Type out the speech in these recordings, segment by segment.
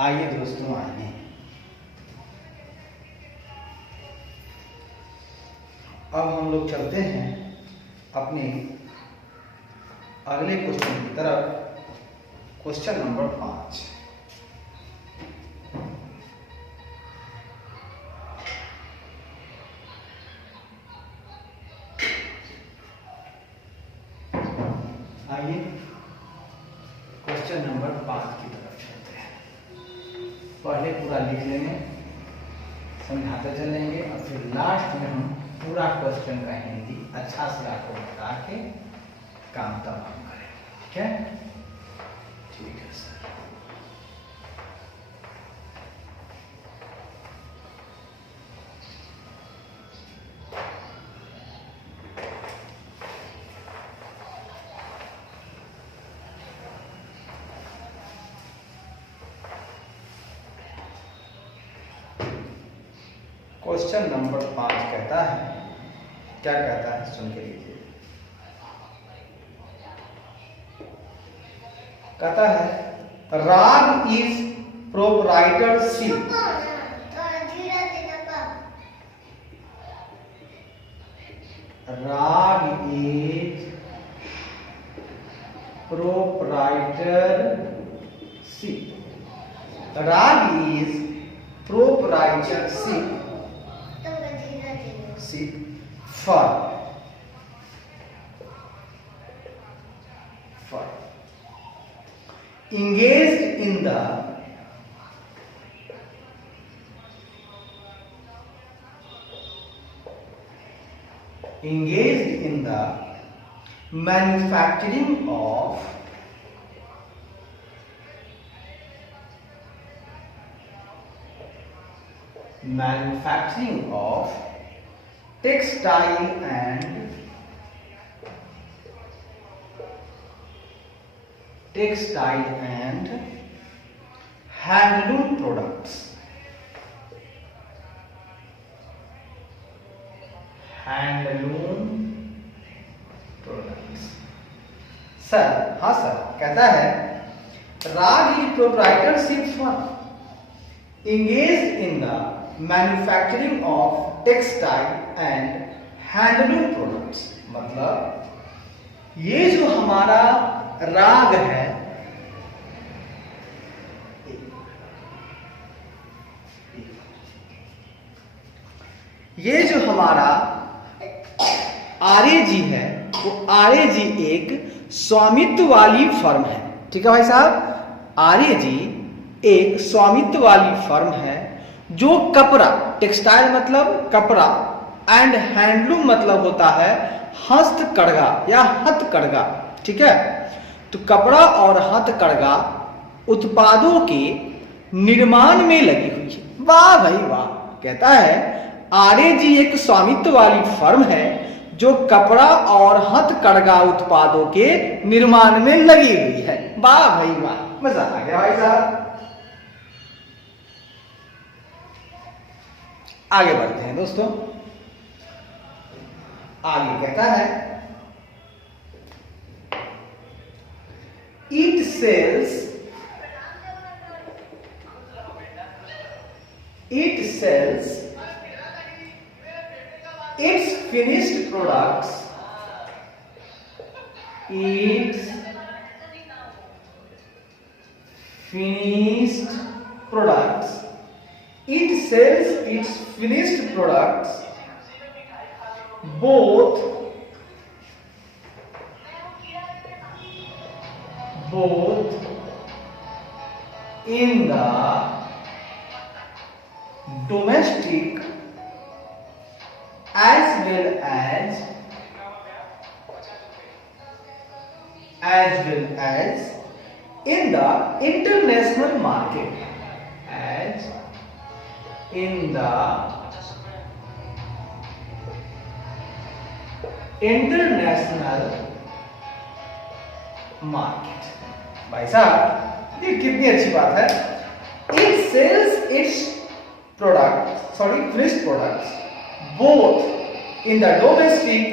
आइए दोस्तों आइए, अब हम लोग चलते हैं अपने अगले क्वेश्चन की तरफ। Question number 5। आइए क्वेश्चन नंबर 5 की तरफ चलते हैं। पहले पूरा लिख लेंगे, समझाते चलेंगे और फिर लास्ट में हम पूरा क्वेश्चन का हिंदी अच्छा से आपको बता के काम तमाम करेंगे। ठीक है? ठीक है सर। क्वेश्चन नंबर 5 कहता है, क्या कहता है सुन के लीजिए। कहता है राग इज प्रोप्राइटरशिप। राग इज प्रोप्राइटरशिप। राग is proprietorship for engaged in the manufacturing of textile and handloom products. Sir, हाँ सर, कहता है राग is proprietorship firm engaged in the manufacturing of textile and handloom products। मतलब ये जो हमारा राग है, ये जो हमारा आरएजी है, वो आरएजी एक स्वामित्व वाली फर्म है। ठीक है भाई साहब, आरएजी एक स्वामित्व वाली फर्म है जो कपड़ा, टेक्सटाइल मतलब कपड़ा, एंड हैंडलूम मतलब होता है हस्तकड़गा या हथकड़गा। ठीक है, तो कपड़ा और हथकड़गा उत्पादों के निर्माण में लगी हुई है। वाह भाई वाह। कहता है आरएजी एक स्वामित्व वाली फर्म है जो कपड़ा और हथकड़गा उत्पादों के निर्माण में लगी हुई है। वाह भाई वाह, मजा आ गया भाई साहब। आगे बढ़ते हैं दोस्तों। आगे कहता है it sells its finished products it sells its finished products both in the domestic as well as in the international market, भाई साहब ये कितनी अच्छी बात है। It sells its finished products both in the domestic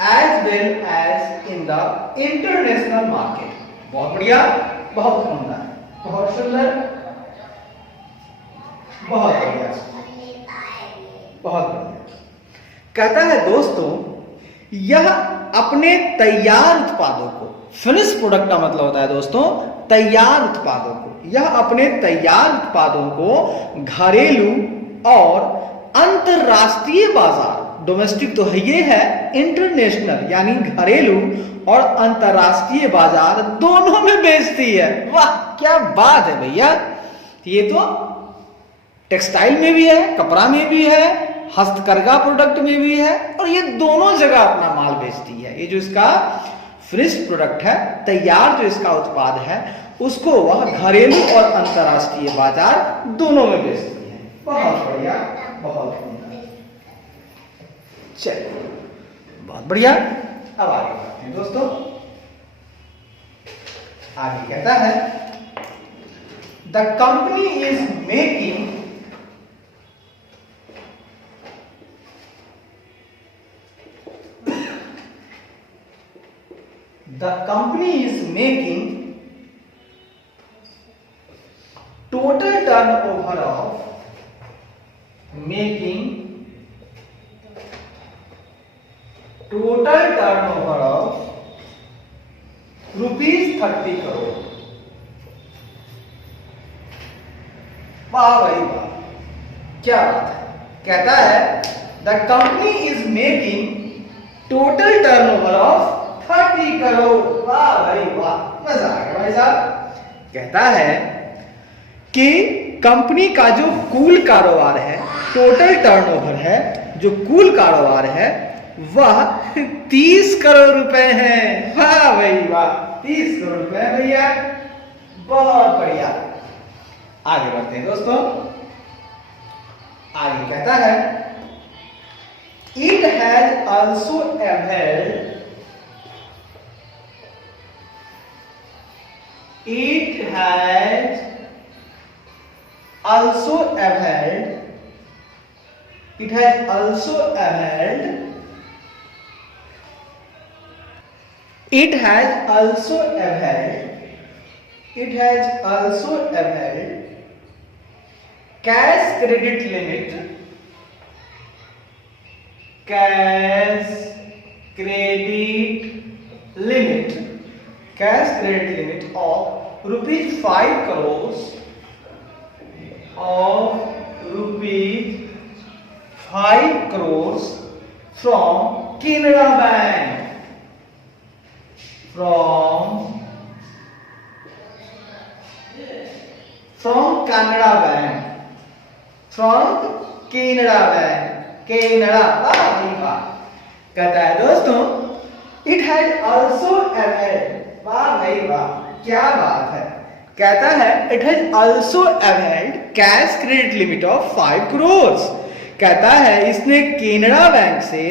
as well as in the international market। बहुत बढ़िया, बहुत उम्दा, बहुत सुंदर। बहुत बढ़िया, बहुत बढ़िया। कहता है दोस्तों, यह अपने तैयार उत्पादों को, फिनिश प्रोडक्ट का मतलब होता है दोस्तों तैयार उत्पादों को, यह अपने तैयार उत्पादों को घरेलू और अंतरराष्ट्रीय बाजार, डोमेस्टिक तो है ये है, इंटरनेशनल यानी घरेलू और अंतरराष्ट्रीय बाजार दोनों में बेचती है। वाह क्या बात है भैया, ये तो टेक्सटाइल में भी है, कपड़ा में भी है, हस्तकरघा प्रोडक्ट में भी है, और ये दोनों जगह अपना माल बेचती है। ये जो इसका फिनिश्ड प्रोडक्ट है, तैयार जो इसका उत्पाद है, उसको वह घरेलू और अंतरराष्ट्रीय बाजार दोनों में बेचती है। बहुत बढ़िया, बहुत बढ़िया। चलिए बहुत बढ़िया। अब आगे बढ़ते हैं दोस्तों। आगे कहता है, the company is making total turnover of ₹30 crore. वाह भाई वाह, क्या बात है। कहता है the company is making total turnover of 30 crore. वाह भाई वाह, मजा आ गया भाई साहब। कहता है कि कंपनी का जो कुल कारोबार है, टोटल टर्नओवर है, जो कुल कारोबार है वह 30 करोड़ रुपए है। वाह भाई वाह, 30 करोड़ रुपए भैया, बहुत बढ़िया। आगे बढ़ते हैं दोस्तों। आगे कहता है, it has also availed cash credit limit of ₹5 crores from Canara Bank. Canara, वाह। कहता है दोस्तों, इट हैज ऑल्सो अवेल्ड, वाह भाई वाह, क्या बात है। कहता है it has also availed cash credit limit of 5 crore. कहता है इसने केनरा बैंक से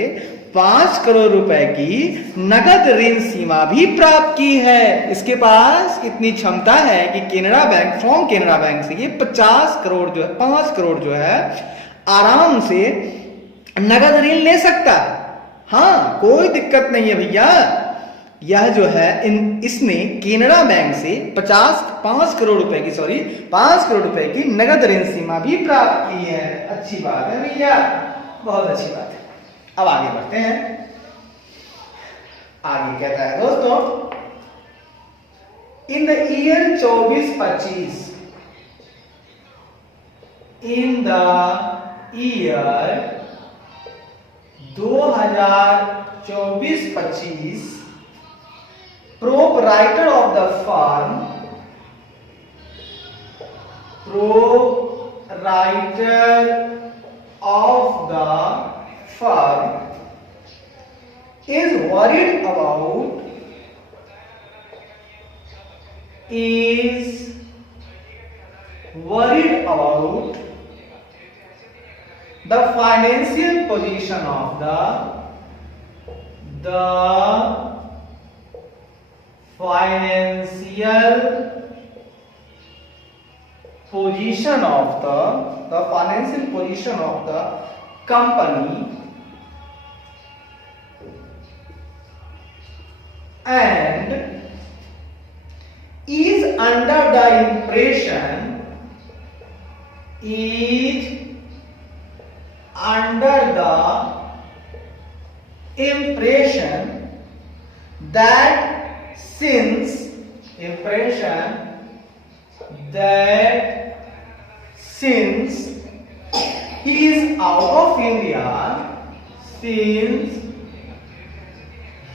5 करोड़ रुपए की नगद ऋण सीमा भी प्राप्त की है। इसके पास इतनी क्षमता है कि Canara bank, from Canara bank से ये 5 करोड़ जो है आराम से नगद ऋण ले सकता है। हाँ, कोई दिक्कत नहीं है भैया। यह जो है इसने केनरा बैंक से 5 करोड़ रुपए की नगद ऋण सीमा भी प्राप्त की है। अच्छी बात है भैया, बहुत अच्छी बात है। अब आगे बढ़ते हैं। आगे कहता है दोस्तों, in the year 24-25 in the year 2024-25 proprietor of the firm is worried about the financial position of the company and is under the impression is under the impression that since he is out of India, since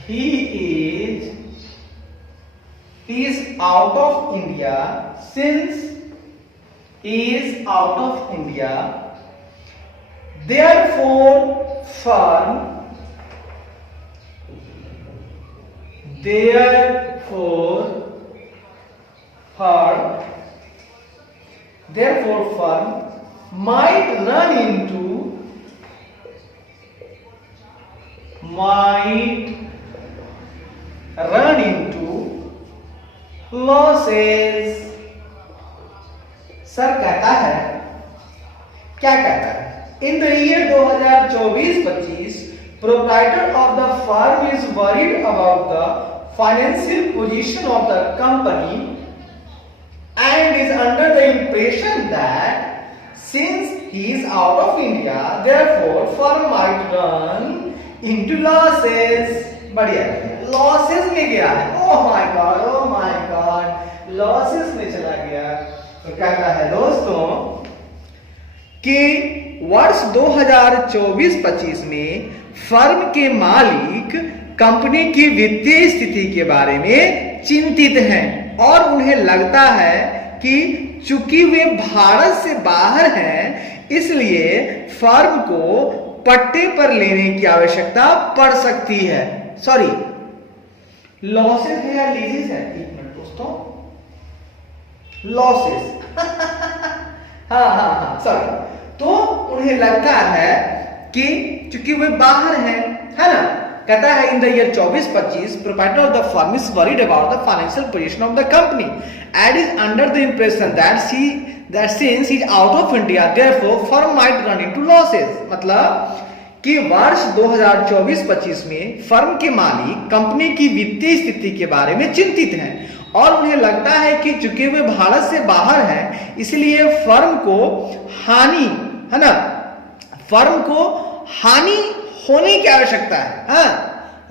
he is out of India, therefore firm might run into losses. Sir कहता है, क्या कहता है? In the year 2024-25, proprietor of the firm is worried about the financial position of the company and is under the impression that since he is out of India, therefore firm might run into losses. बढ़िया, losses में गया है. Oh my God, losses में चला गया. तो कहता है दोस्तों कि वर्ष 2024-25 में फर्म के मालिक कंपनी की वित्तीय स्थिति के बारे में चिंतित हैं और उन्हें लगता है कि चूंकि वे भारत से बाहर हैं, इसलिए फर्म को पट्टे पर लेने की आवश्यकता पड़ सकती है. सॉरी, लॉसेस है या लीजेस है? एक मिनट दोस्तों, लॉसेस. हाँ, सॉरी. तो उन्हें लगता है कि चूंकि वे बाहर हैं, है ना. कहता है in the year 24-25 proprietor of the firm is worried about the financial position of the company and is under the impression that since he is out of India, therefore firm might run into losses. मतलब कि वर्ष 2024-25 में firm के मालिक company की वित्तीय स्थिति के बारे में चिंतित हैं और उन्हें लगता है कि चूंकि वे भारत से बाहर हैं, इसलिए फर्म को हानि होने की आवश्यकता है. हाँ,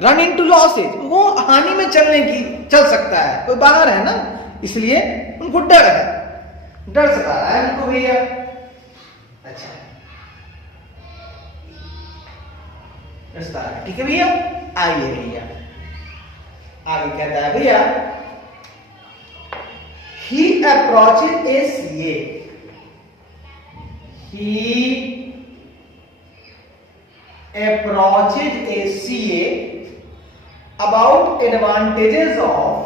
रन इनटू लॉसेज, वो हानि में चल सकता है. कोई बाहर है ना, इसलिए उनको डर सता रहा है उनको भैया. अच्छा, ठीक है भैया. आइए भैया, आगे कहता है भैया, he approaches a CA. He approaches a CA about advantages of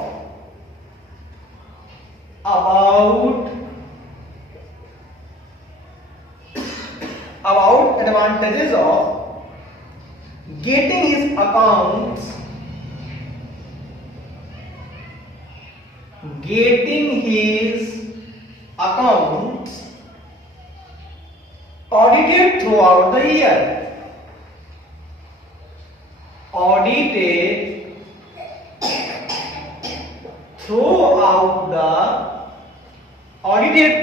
getting his accounts audited throughout the year. Audited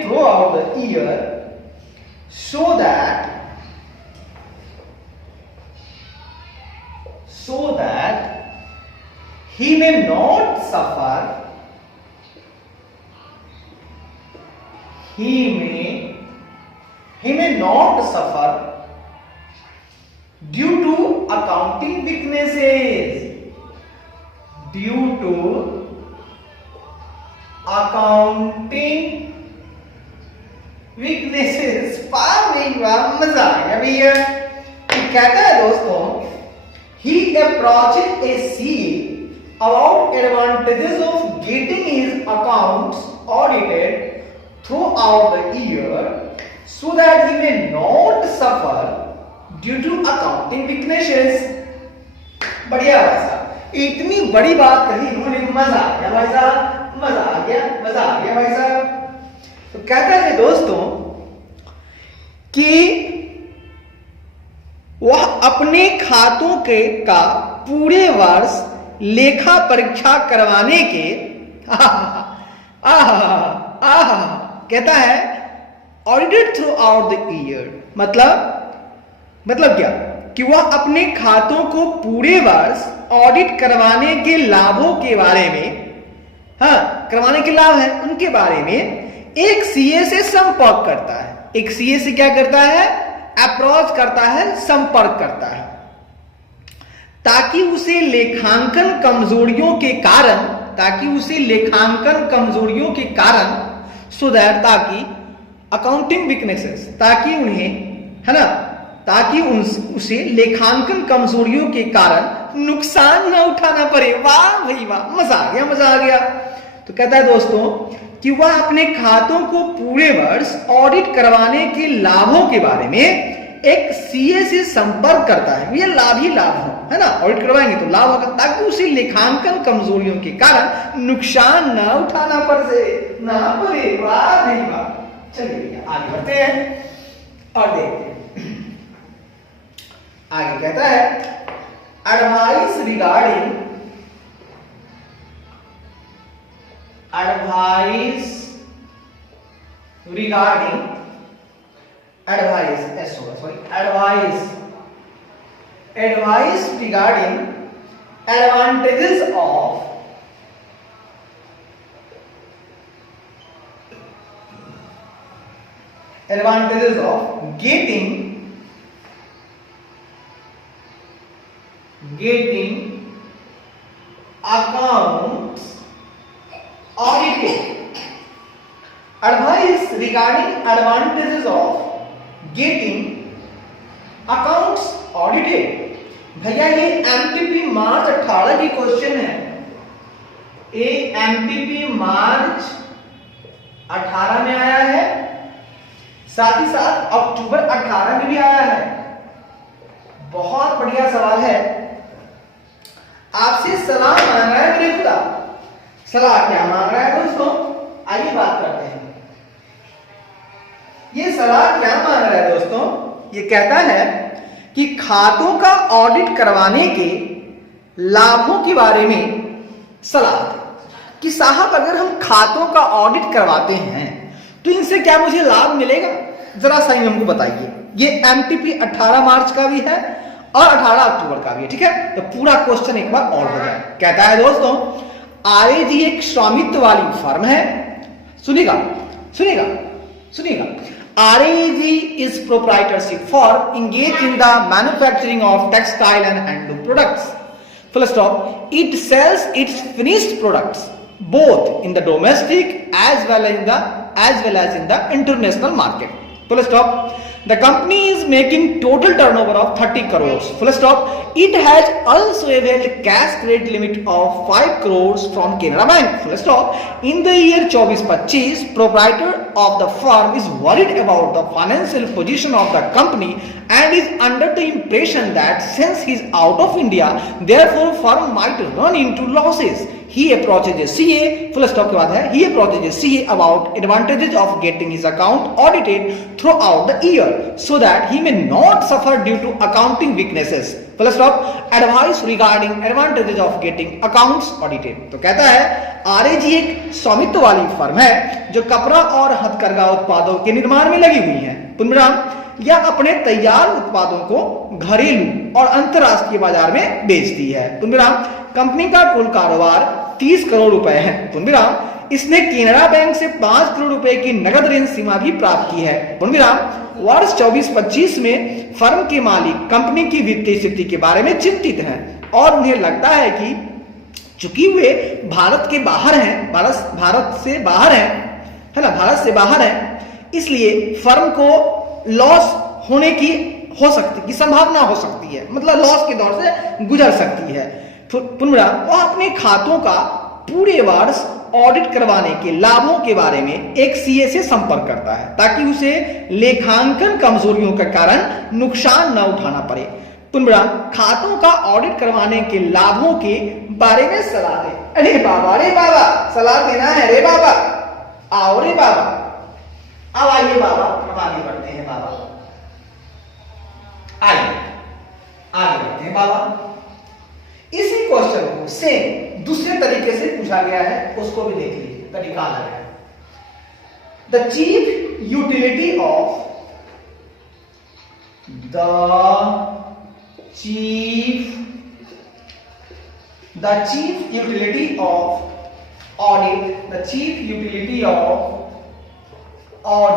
throughout the year, so that he may not suffer due to accounting weaknesses. मजा आ गया भैया. कहता है दोस्तों, he approaches a CA about advantages of getting his accounts audited throughout the year, so that he may not suffer due to accounting weaknesses. बढ़िया भाई साहब, इतनी बड़ी बात कही इन्होंने, मजा आ गया भाई साहब, मजा आ गया भाई साहब. तो कहता है दोस्तों कि वह अपने खातों का पूरे वर्ष लेखा परीक्षा करवाने के कहता है audited through out the year, मतलब क्या कि वह अपने खातों को पूरे वर्ष ऑडिट करवाने के लाभों के बारे में, हाँ करवाने के लाभ है उनके बारे में एक सीए से संपर्क करता है। एक सीए से क्या करता है? अप्रोच करता है, संपर्क करता है, ताकि उसे लेखांकन कमजोरियों के कारण सो दैट, ताकि अकाउंटिंग वीकनेसेस, ताकि उन्हें, है ना, ताकि उसे लेखांकन कमजोरियों के कारण नुकसान न उठाना पड़े। वाह भाई वाह, मजा आ गया। तो कहता है दोस्तों कि वह अपने खातों को पूरे वर्ष ऑडिट करवाने के लाभों के बारे में एक सीए से संपर्क करता है। ये लाभ ही लाभ हो, है ना, ऑडिट करवाएंगे तो लाभ होगा, ताकि उसे लेखांकन कमजोरियों के कारण नुकसान न उठाना पड़े। वाह भाई वाह। चलिए आगे बढ़ते हैं और देखते हैं। आगे कहता है advice regarding advantages of getting accounts audited. Advice regarding advantages of getting accounts audited. भैया ये एमटीपी मार्च 18 की क्वेश्चन है। ये एमटीपी मार्च 18 में आया है, साथ ही साथ अक्टूबर 18 में भी आया है। बहुत बढ़िया सवाल है। आपसे सलाह मांग रहा है मेरे खुदा। सलाह क्या मांग रहा है दोस्तों? आइए बात करते हैं। ये सलाह क्या मांग रहा है दोस्तों? ये कहता है कि खातों का ऑडिट करवाने के लाभों के बारे में सलाह कि साहब अगर हम खातों का ऑडिट करवाते हैं तो इनसे क्या मुझे लाभ मिलेगा? जरा सही हमको बताइए। ये एमटीपी 18 मार्च का भी है और 18 अक्टूबर का भी है, ठीक है। तो पूरा क्वेश्चन एक बार और हो जाए। कहता है दोस्तों आरएजी एक स्वामित्व वाली फर्म है। सुनिएगा RAG is proprietorship firm engaged in the manufacturing of textile and handloom products. Full stop. It sells its finished products both in the domestic as well as in the international market. Full stop. The company is making total turnover of 30 crores. Full stop. It has also availed cash credit limit of 5 crores from Canara Bank. Full stop. In the year 24-25, proprietor of the firm is worried about the financial position of the company and is under the impression that since he is out of India, therefore firm might run into losses. He approaches a CA, full stop के बाद है, he approaches a CA about advantages of getting his account audited throughout the year so that he may not suffer due to accounting weaknesses. Full stop. Advice regarding advantages of getting accounts audited. तो कहता है RAG एक स्वामित्व वाली firm है जो कपड़ा और हथकरघा उत्पादों के निर्माण में लगी हुई है। पुनर्विराम या अपने तैयार उत्पादों को घरेलू और अंतरराष्ट्रीय बाजार में बेचती है। पुनर्विराम कंपनी का कुल कारोबार 30 करोड़ रुपए है। पुनर्विराम इसने केनरा बैंक से 5 करोड़ रुपए की नगद ऋण सीमा भी प्राप्त की है। पुनर्विराम वर्ष 24-25 में फर्म के मालिक कंपनी की वित्तीय स्थिति के बारे में चिंतित हैं और उन्हें लगता है कि चूंकि वे भारत से बाहर हैं, इसलिए फर्म को लॉस होने की संभावना हो सकती है, मतलब लॉस के दौर से गुजर सकती है। पुनर्विराम वह अपने खातों का पूरे वर्ष ऑडिट करवाने के लाभों के बारे में एक सीए से संपर्क करता है ताकि उसे लेखांकन कमजोरियों के कारण नुकसान न उठाना पड़े। पुनर्विराम खातों का ऑडिट करवाने के लाभों के बारे में सलाह दे। अरे बाबा सलाह देना है रे बाबा, आओ रे बाबा, अब आइए बाबा, हम आगे बढ़ते हैं बाबा, आइए आगे बढ़ते हैं बाबा। इसी क्वेश्चन को सेम दूसरे तरीके से पूछा गया है, उसको भी देख लीजिए, तरीका अलग है। The chief utility of audit lies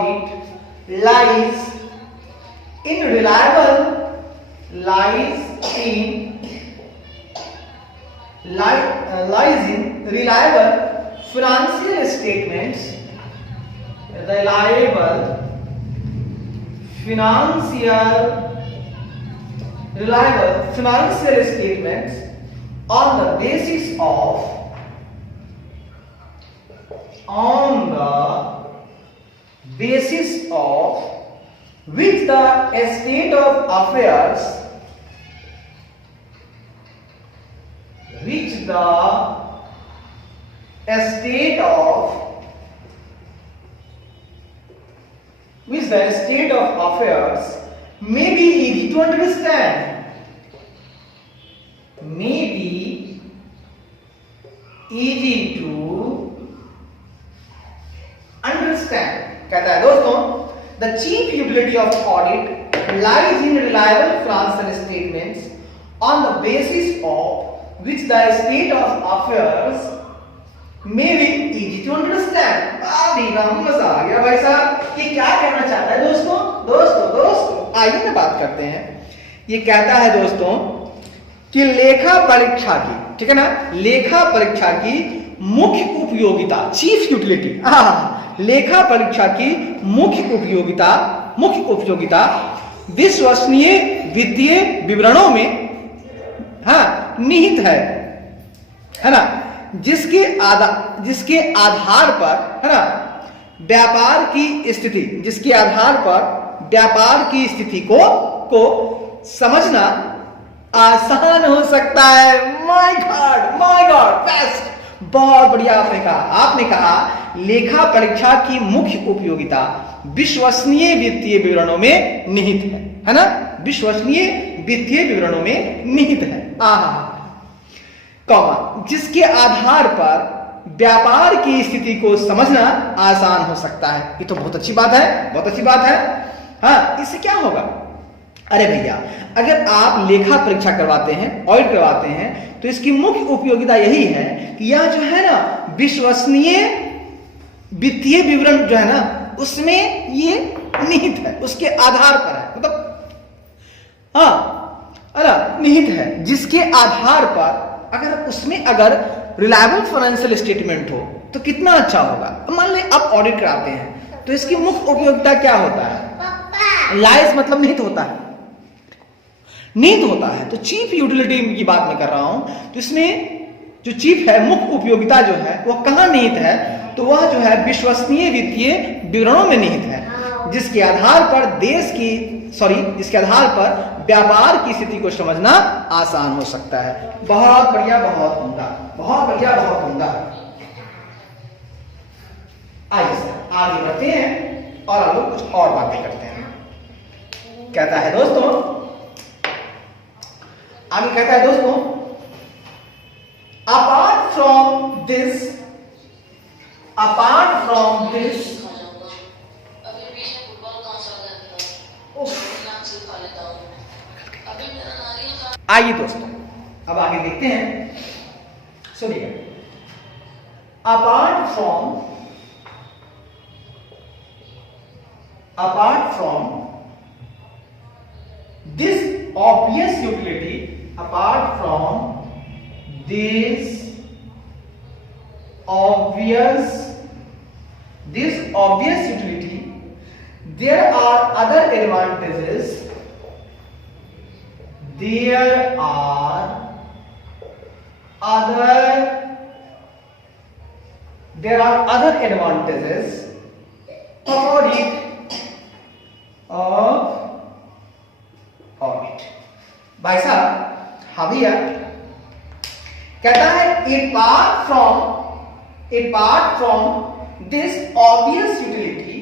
in reliable financial statements, on the basis of which the state of affairs may be easy to understand. कहता है दोस्तों, the chief utility of audit lies in reliable financial statements on the basis of which the state of affairs may be easy to understand. मजा आ गया भाई साहब। ये क्या कहना चाहता है दोस्तों? आइए ना बात करते हैं। ये कहता है दोस्तों कि लेखा परीक्षा की, ठीक है ना, लेखा परीक्षा की मुख्य उपयोगिता, चीफ यूटिलिटी, लेखा परीक्षा की मुख्य उपयोगिता विश्वसनीय वित्तीय विवरणों में निहित है ना, जिसके आधार पर, है ना, व्यापार की स्थिति को समझना आसान हो सकता है। माय गॉड बेस्ट, बहुत बढ़िया आपने कहा लेखा परीक्षा की मुख्य उपयोगिता विश्वसनीय वित्तीय विवरणों में निहित है ना, विश्वसनीय वित्तीय विवरणों में निहित है, जिसके आधार पर व्यापार की स्थिति को समझना आसान हो सकता है। ये तो बहुत अच्छी बात है। इससे क्या होगा? अरे भैया, अगर आप लेखा परीक्षा करवाते हैं, ऑडिट करवाते हैं, तो इसकी मुख्य उपयोगिता यही है कि यह जो है ना विश्वसनीय वित्तीय विवरण जो है ना उसमें ये निहित है, उसके आधार पर है, मतलब निहित है, जिसके आधार पर अगर रिलायबल फाइनेंशियल स्टेटमेंट हो तो कितना अच्छा होगा। मान लें आप ऑडिट कराते हैं तो इसकी मुख्य उपयोगिता क्या होता है? लाइस मतलब निहित होता है। तो चीफ यूटिलिटी की बात मैं कर रहा हूं, तो इसमें जो चीफ है, मुख्य उपयोगिता जो है वह कहां निहित है? तो वह जो है विश्वसनीय वित्तीय विवरणों में निहित है, जिसके आधार पर व्यापार की स्थिति को समझना आसान हो सकता है। बहुत बढ़िया, बहुत उम्दा। आइए सर आगे बढ़ते हैं और हम लोग कुछ और बातें करते हैं। कहता है दोस्तों apart from this आइए दोस्तों अब आगे देखते हैं, सुनिए। apart from this obvious utility, there are other advantages. There are other advantages of audit. भाई साहब, हाँ भैया, कहता है apart from this obvious utility,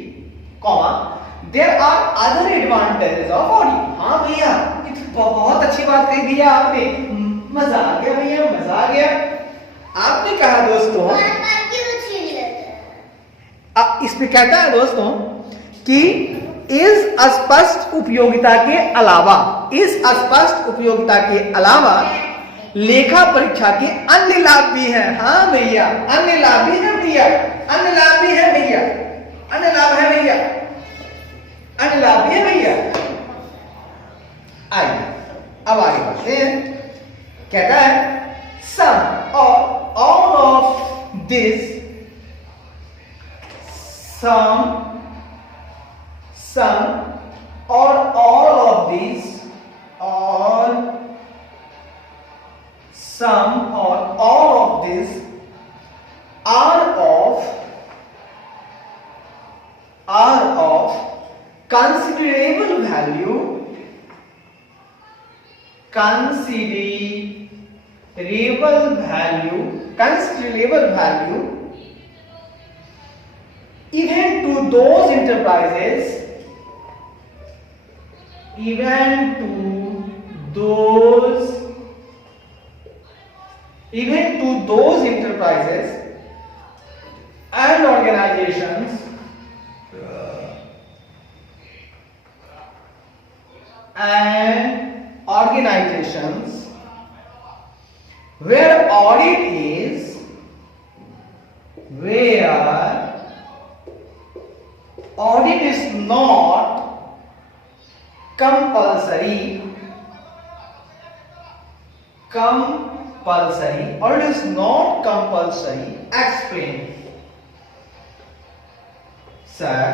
there are other advantages of audit. हाँ भैया, ये तो बहुत अच्छी बात कही भैया आपने, मजा आ गया भैया, मजा आ गया। आपने कहा दोस्तों इसमें कहता है दोस्तों कि इस स्पष्ट उपयोगिता के अलावा लेखा परीक्षा के अन्य लाभ भी हैं। हाँ भैया, अन्य लाभ भी है भैया, अन्य लाभ भी है भैया, अन्य लाभ है भैया, अन्य लाभ भी है भैया। आइए अब आगे बढ़ते हैं। कहता है सम और all of this, some or all of these, or some or all of these are of considerable value, even to those enterprises and organizations where audit is not compulsory, or it is not compulsory. Explain. Sir,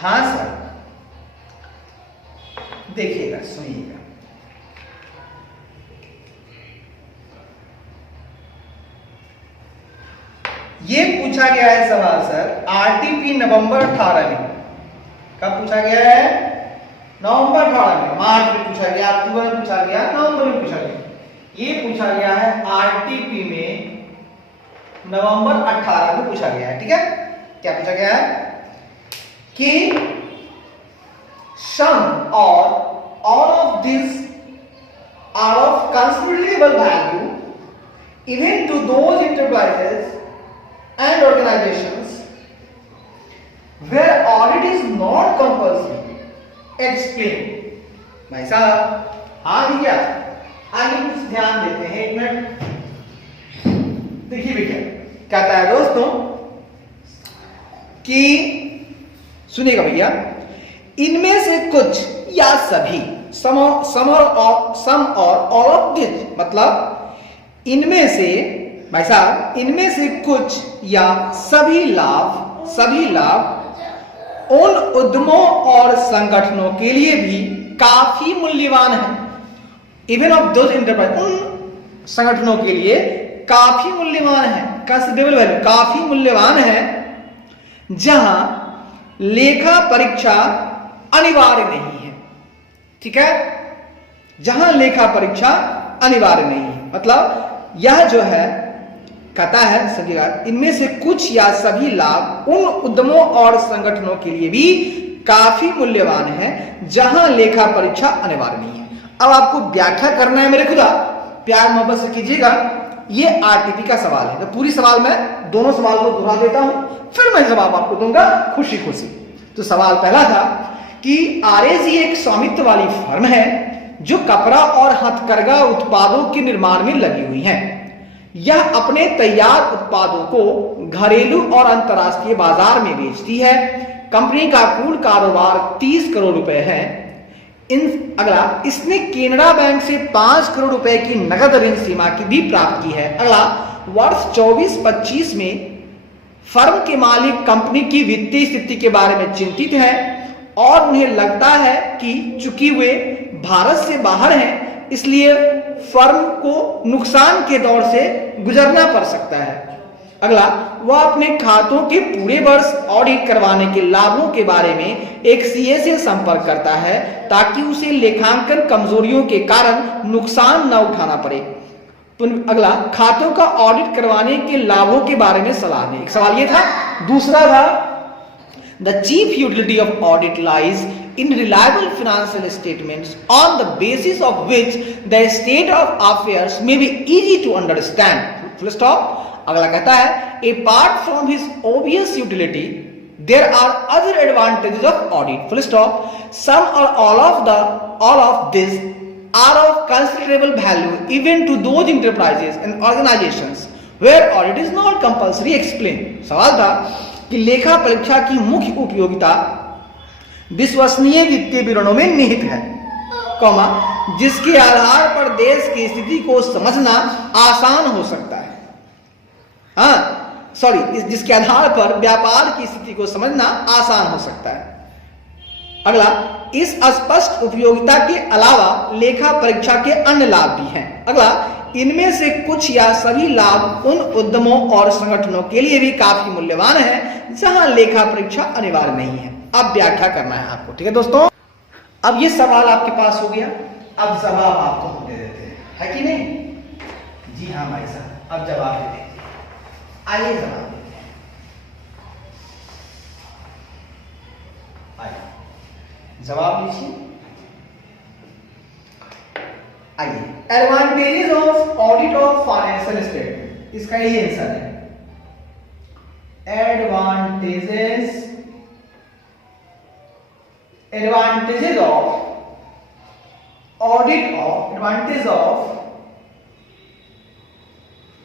हाँ sir, देखिएगा, सुनिएगा। ये पूछा गया है सवाल sir RTP नवंबर 18 में। कब पूछा गया है? नवंबर 18 में। मार्च में पूछा गया, अक्टूबर में पूछा गया, नवंबर में पूछा गया। ये पूछा गया है आरटीपी में नवंबर 18 में पूछा गया है। ठीक है, क्या पूछा गया है कि सम और all of this are of considerable value even to those enterprises and organizations where audit is not compulsory. Explain. भाई साहब, हाँ भैया, आगे कुछ ध्यान देते हैं, एक मिनट। देखिए भैया, कहता है दोस्तों कि सुनिएगा भैया, इनमें से कुछ या सभी, सम और ऑल ऑफ दिस, मतलब इनमें से, भाई साहब, इनमें से कुछ या सभी लाभ उन उद्यमों और संगठनों के लिए भी काफी मूल्यवान है। इवन ऑफ दोज एंटरप्राइज, उन संगठनों के लिए काफी मूल्यवान है, कंसिडरेबल वैल्यू, काफी मूल्यवान है, जहां लेखा परीक्षा अनिवार्य नहीं है। ठीक है, जहां लेखा परीक्षा अनिवार्य नहीं है, मतलब यह जो है कहता है सभी, इनमें से कुछ या सभी लाभ उन उद्यमों और संगठनों के लिए भी काफी मूल्यवान है जहां लेखा परीक्षा अनिवार्य नहीं है। अब आपको व्याख्या करना है मेरे खुदा, प्यार मोहब्बत से कीजिएगा। ये आरटीपी का सवाल है, तो पूरी सवाल मैं दोनों सवाल को दोहरा देता हूं, फिर मैं जवाब आपको दूंगा खुशी खुशी। तो सवाल पहला था कि आरएजी एक स्वामित्व वाली फर्म है जो कपड़ा और हथकरघा उत्पादों के निर्माण में लगी हुई है। यह अपने तैयार उत्पादों को घरेलू और अंतर्राष्ट्रीय बाजार में बेचती है। कंपनी का कुल कारोबार 30 करोड़ रुपए है। अगला, इसने केनरा बैंक से 5 करोड़ रुपए की नगद ऋण सीमा की भी प्राप्त की है। अगला, वर्ष 24-25 में फर्म के मालिक कंपनी की वित्तीय स्थिति के बारे में चिंतित हैं और उन्हें लगता है कि चूंकि वे भारत से बाहर हैं, इसलिए फर्म को नुकसान के दौर से गुजरना पड़ सकता है। अगला, वह अपने खातों के पूरे वर्ष ऑडिट करवाने के लाभों के बारे में एक सीए से संपर्क करता है ताकि उसे लेखांकन कमजोरियों के कारण नुकसान न उठाना पड़े। अगला, खातों का ऑडिट करवाने के लाभों के बारे में सलाह दें। एक सवाल ये था। दूसरा था, the chief utility of audit lies in reliable financial statements on the basis of which the state of affairs may be easy to understand. Full stop. अगला कहता है apart from his obvious utility there are other advantages of audit, full stop. Some or all of this are of considerable value even to those enterprises and organizations where audit is not compulsory, explain। सवाल था कि लेखा परीक्षा की मुख्य उपयोगिता विश्वसनीय वित्तीय विवरणों में निहित है, कौमा जिसके आधार पर देश की स्थिति को समझना आसान हो सकता है। जिसके आधार पर व्यापार की स्थिति को समझना आसान हो सकता है। अगला, इस स्पष्ट उपयोगिता के अलावा लेखा परीक्षा के अन्य लाभ भी हैं। अगला, इनमें से कुछ या सभी लाभ उन उद्यमों और संगठनों के लिए भी काफी मूल्यवान है जहां लेखा परीक्षा अनिवार्य नहीं है। अब व्याख्या करना है आपको, ठीक है दोस्तों। अब ये सवाल आपके पास हो गया, अब जवाब आपको हम दे देते हैं, है कि नहीं? जी हाँ भाई साहब, अब जवाब दे देते हैं। आइए जवाब देते हैं, आइए जवाब लीजिए। आइए, advantages of audit of financial statement, इसका यही आंसर है। Advantages of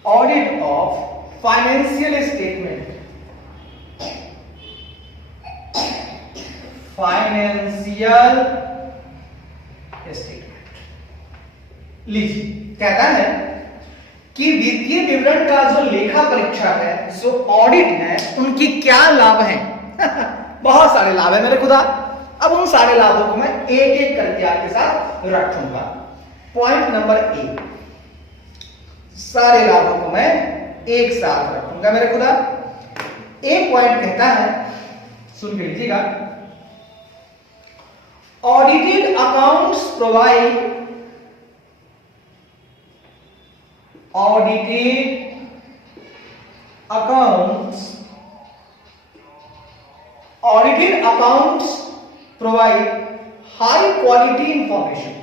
audit of financial statement, लीजिए, कहता है कि वित्तीय विवरण का जो लेखा परीक्षा है, जो ऑडिट है, उनकी क्या लाभ हैं? बहुत सारे लाभ है मेरे खुदा। अब उन सारे लाभों को मैं एक एक करके आपके साथ रखूंगा। पॉइंट नंबर 1, सारे लाभों को मैं एक साथ रखूंगा मेरे खुदा। एक पॉइंट कहता है, सुन के लीजिएगा, audited accounts provide audited accounts provide high quality information,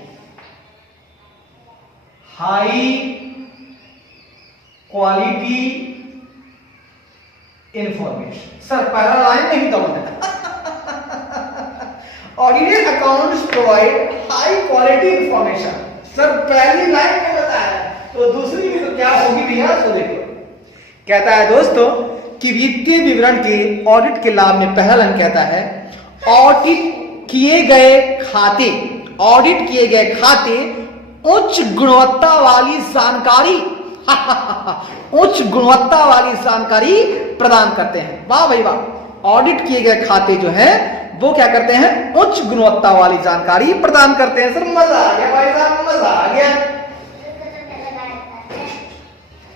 sir पहला लाइन नहीं दबाना। Audited accounts provide high quality information, sir पहली लाइन में बताया, तो दूसरी भी तो क्या होगी भैया? तो देखो, कहता है दोस्तों कि वित्तीय विवरण के ऑडिट के लाभ में पहला लाइन कहता है ऑडिट किए गए खाते उच्च गुणवत्ता वाली जानकारी प्रदान करते हैं। वाह भाई वाह, ऑडिट किए गए खाते जो हैं वो क्या करते हैं? उच्च गुणवत्ता वाली जानकारी प्रदान करते हैं। सर मजा आ गया भाई साहब, मजा आ गया।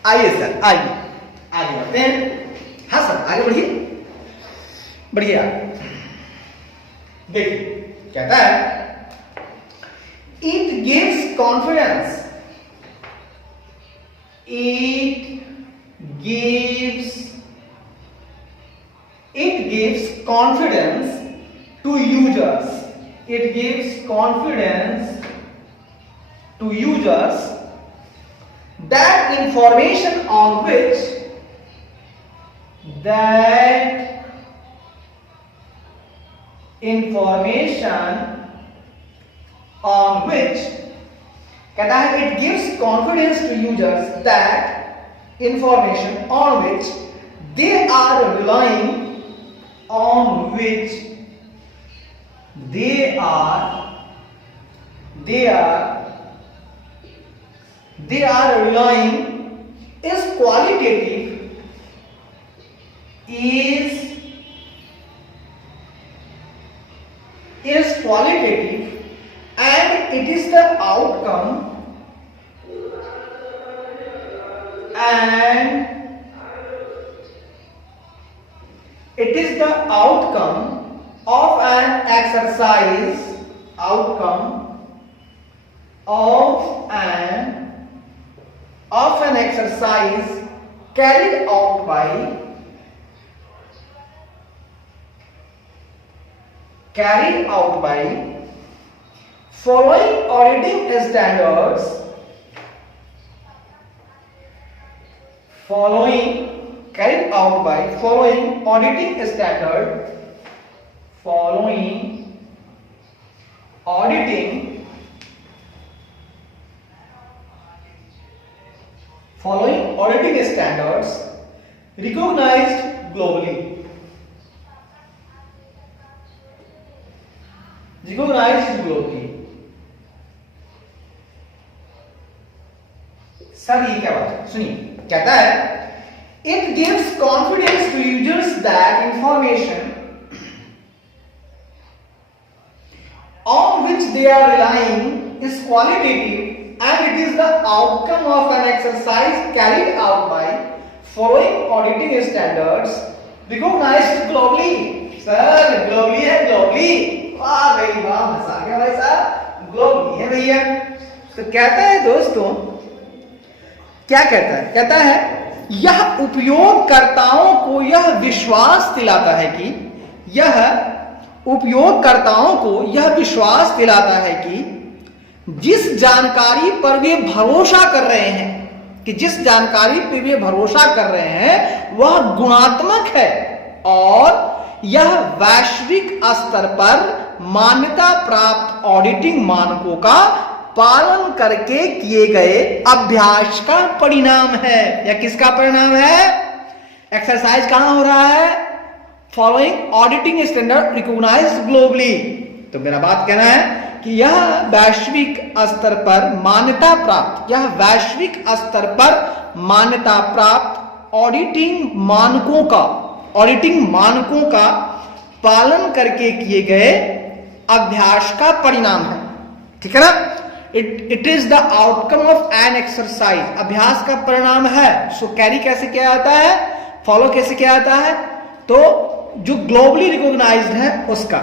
आइए सर, आइए आगे बढ़ते हैं। हाँ सर, आगे बढ़िए, बढ़िया। देखिए, कहता है it gives confidence to users that information on which the कहता है it gives confidence to users that information on which they are relying is qualitative and it is the outcome of an exercise carried out by following auditing standards following carried out by following auditing standard, following auditing standards recognized globally, sir ये क्या बात है, सुनिए, कहता है it gives confidence to users that information on which they are relying is qualitative and it is the outcome of an exercise carried out by following auditing standards recognized globally. Sir globally है, globally, वाह भाई वाह, हंसा गया भाई साहब, globally है भैया। तो कहता है दोस्तों, क्या कहता है, कहता है यह उपयोगकर्ताओं को यह विश्वास दिलाता है कि जिस जानकारी पर वे भरोसा कर रहे हैं वह गुणात्मक है और यह वैश्विक स्तर पर मान्यता प्राप्त ऑडिटिंग मानकों का पालन करके किए गए अभ्यास का परिणाम है। या किसका परिणाम है? एक्सरसाइज कहां हो रहा है? Following auditing standard recognised globally. तो मेरा बात कहना है कि यह वैश्विक स्तर पर मान्यता प्राप्त ऑडिटिंग मानकों का पालन करके किए गए अभ्यास का परिणाम है। ठीक है ना? It is the outcome of an exercise, अभ्यास का परिणाम है। सो कैरी कैसे किया जाता है, फॉलो कैसे किया जाता है? तो जो ग्लोबली रिकॉग्नाइज्ड है उसका,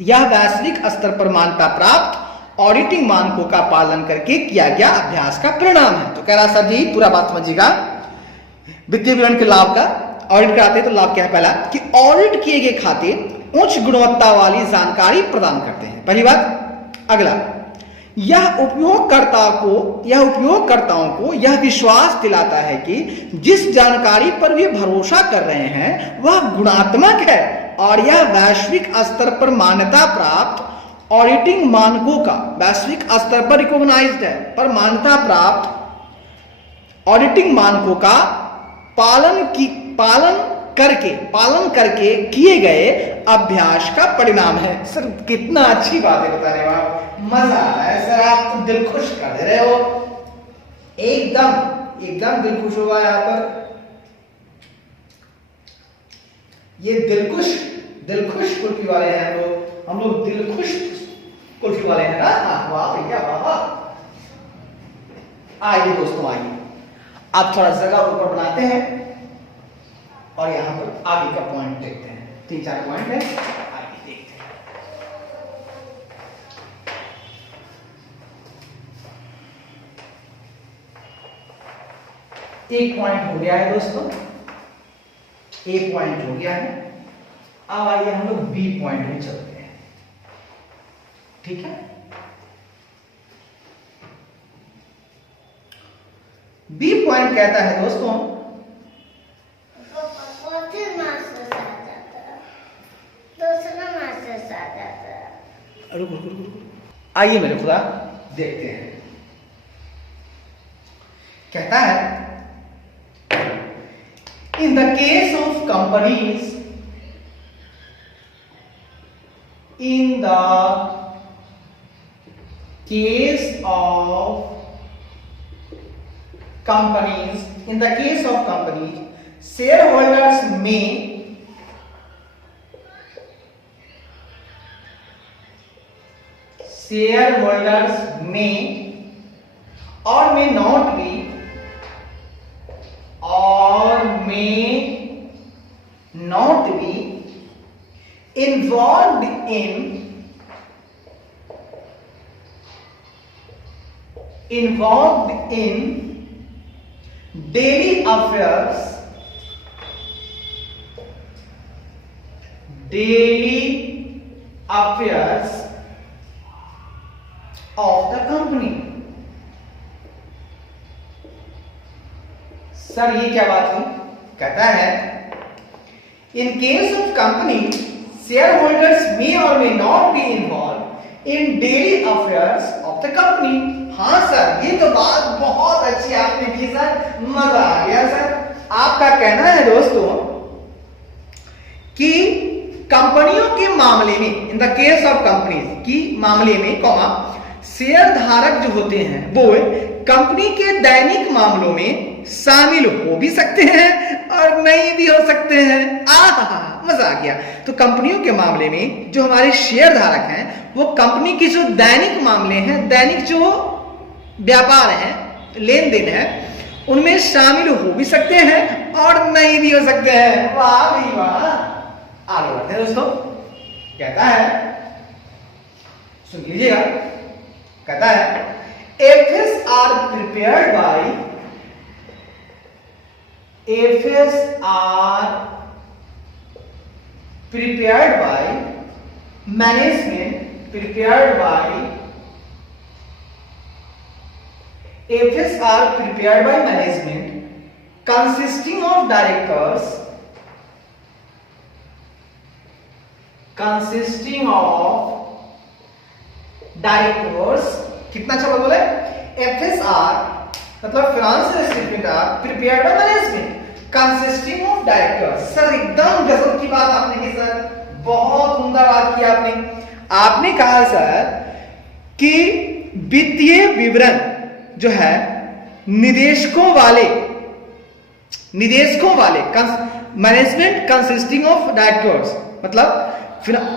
यह वैश्विक स्तर पर मान्यता प्राप्त ऑडिटिंग मानकों का पालन करके किया गया अभ्यास का परिणाम है। तो कह रहा सर जी पूरा बात समझिएगा, वित्तीय विवरण के लाभ का ऑडिट कराते हैं तो लाभ क्या है? पहला कि ऑडिट किए गए खाते उच्च गुणवत्ता वाली जानकारी प्रदान करते हैं, पहली बात। अगला, यह उपयोगकर्ताओं को यह विश्वास दिलाता है कि जिस जानकारी पर वे भरोसा कर रहे हैं वह गुणात्मक है और यह वैश्विक स्तर पर मान्यता प्राप्त ऑडिटिंग मानकों का, वैश्विक स्तर पर रिकॉग्नाइज्ड है, पर मान्यता प्राप्त ऑडिटिंग मानकों का पालन करके किए गए अभ्यास का परिणाम है। सर कितना अच्छी बात है, बता रहे हो आप, मजा आ रहा है सर, आप तो दिल खुश कर दे रहे हो, एकदम दिल खुश होगा यहां पर। ये दिलखुश कुल्फी वाले हैं हम लोग दिलखुश कुल्फी वाले हैं ना। वाह भैया वाह। आइए दोस्तों आइए, आप थोड़ा जगह ऊपर बनाते हैं और यहां पर आगे का पॉइंट देखते हैं। 3-4 पॉइंट है, आगे देखते हैं। एक पॉइंट हो गया है दोस्तों, एक पॉइंट हो गया है। अब आइए हम लोग बी पॉइंट में चलते हैं। ठीक है, बी पॉइंट कहता है दोस्तों, आइए मेरे खुदा देखते हैं। कहता है in the case of companies, in the case of companies, shareholders may or may not be involved in daily affairs of the company. Sir ये क्या बात हुई? कहता है in case of company shareholders may or may not be involve in daily affairs of the company. हाँ sir, ये तो बात बहुत अच्छी आपने की सर, मजा आ गया सर। आपका कहना है दोस्तों कि कंपनियों के मामले में, in the case of companies की मामले में कॉमा, शेयर धारक जो होते हैं वो कंपनी के दैनिक मामलों में शामिल हो भी सकते हैं और नहीं भी हो सकते हैं। मजा आ गया। तो कंपनियों के मामले में जो हमारे शेयर धारक हैं वो कंपनी की जो दैनिक मामले हैं, दैनिक जो व्यापार है, लेन देन है, उनमें शामिल हो भी सकते हैं और नहीं भी हो सकते हैं। वाह भाई वाह। आगे बढ़ते हैं दोस्तों। कहता है, सुन लीजिएगा, कहता है FS are prepared by, FS are prepared by management, prepared by, FS are prepared by management consisting of directors, consisting of directors, कितना अच्छा बोले, FSR मतलब financial statement are prepared by management consisting of directors. Sir एकदम गजब की बात आपने की सर, बहुत उम्दा बात की आपने। आपने कहा सर कि वित्तीय विवरण जो है निदेशकों वाले मैनेजमेंट कंसिस्टिंग ऑफ डायरेक्टर्स, मतलब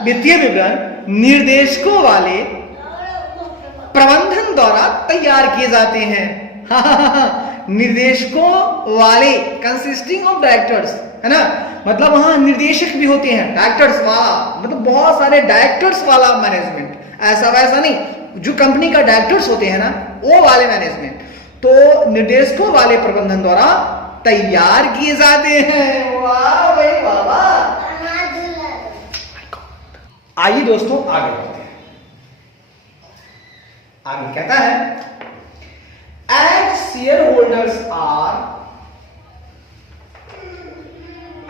वित्तीय विवरण निर्देशकों वाले प्रबंधन द्वारा तैयार किए जाते हैं। निर्देशकों वाले कंसिस्टिंग ऑफ डायरेक्टर्स, है ना, मतलब वहां निर्देशक भी होते हैं, डायरेक्टर्स वाला, मतलब बहुत सारे डायरेक्टर्स वाला मैनेजमेंट, ऐसा वैसा नहीं, जो कंपनी का डायरेक्टर्स होते हैं ना वो वाले मैनेजमेंट, तो निर्देशकों वाले प्रबंधन द्वारा तैयार किए जाते हैं। वाह भाई वाह। आइए दोस्तों आगे बढ़ते हैं। आगे कहता है as share holders are,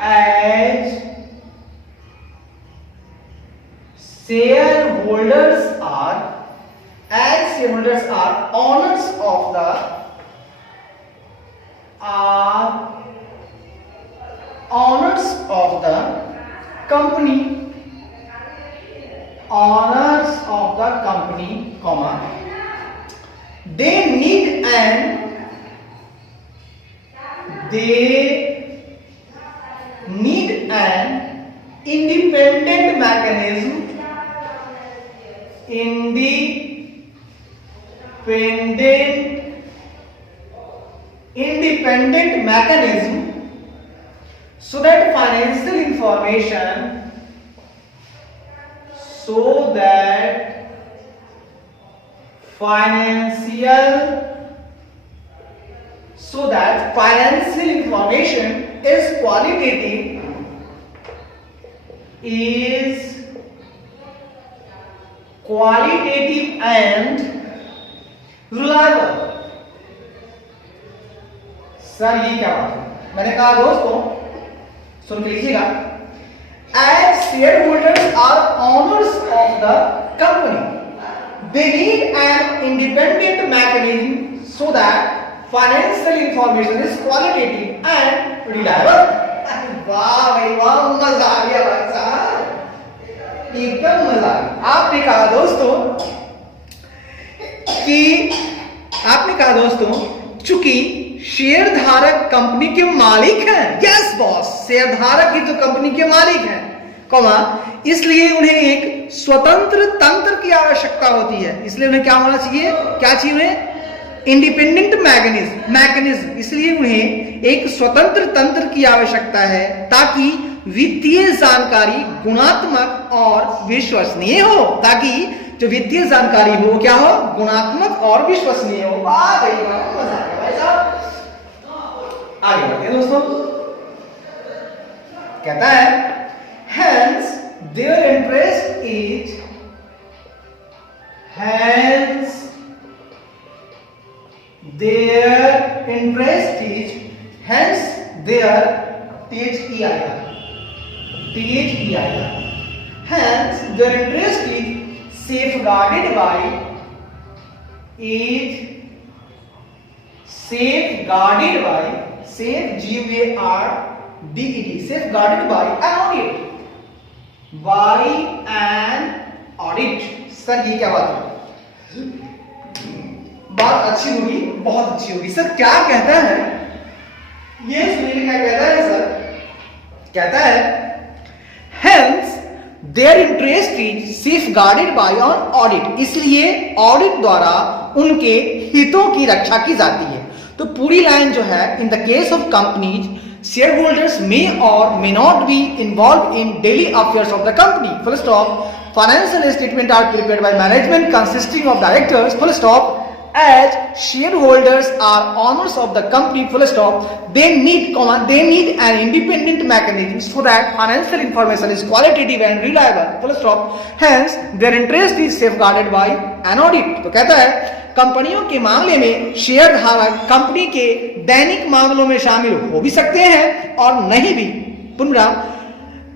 as share holders are, as share holders are owners of the, are owners of the company, owners of the company, comma, they need an independent mechanism so that financial information is qualitative and reliable। Sir ये क्या बात है? मैंने कहा दोस्तों सुन के लीजिएगा, as shareholders are owners of the company, they need an independent mechanism so that financial information is qualitative and reliable। वाह भाई वाह, मजा आ गया भाई साहब, एकदम मजा आ गया। आपने कहा दोस्तों चूंकि शेयर धारक कंपनी के मालिक हैं, यस बॉस, शेयर धारक ही तो कंपनी के मालिक हैं, कौमा, इसलिए उन्हें एक स्वतंत्र तंत्र की आवश्यकता होती है। इसलिए उन्हें क्या होना चाहिए, क्या चाहिए उन्हें, इंडिपेंडेंट मैकेनिज्म, इसलिए उन्हें एक स्वतंत्र तंत्र की आवश्यकता है ताकि वित्तीय जानकारी गुणात्मक और विश्वसनीय हो, ताकि जो वित्तीय जानकारी हो क्या हो, गुणात्मक और विश्वसनीय हो। आगे बढ़ते हैं दोस्तों। कहता है hence their interest is, hence there THE आएगा, THE आएगा। Hence their interest is safeguarded by safeguarded by safeguarded by an audit। Sir ये क्या बात है? बात अच्छी होगी, बहुत अच्छी होगी। सर क्या कहता है ये सुनिए, क्या कहता है सर? कहता है hence their interest is safeguarded by an audit, इसलिए ऑडिट द्वारा उनके हितों की रक्षा की जाती है। तो पूरी लाइन जो है, in the case of companies shareholders may or may not be involved in daily affairs of the company, full stop. Financial statements are prepared by management consisting of directors, full stop. As shareholders are owners of the company, full stop. They need an independent mechanism so that financial information is qualitative and reliable, full stop. Hence their interest is safeguarded by an audit। तो कहता है कंपनियों के मामले में share धारक company के दैनिक मामलों में शामिल हो भी सकते हैं और नहीं भी। पुनः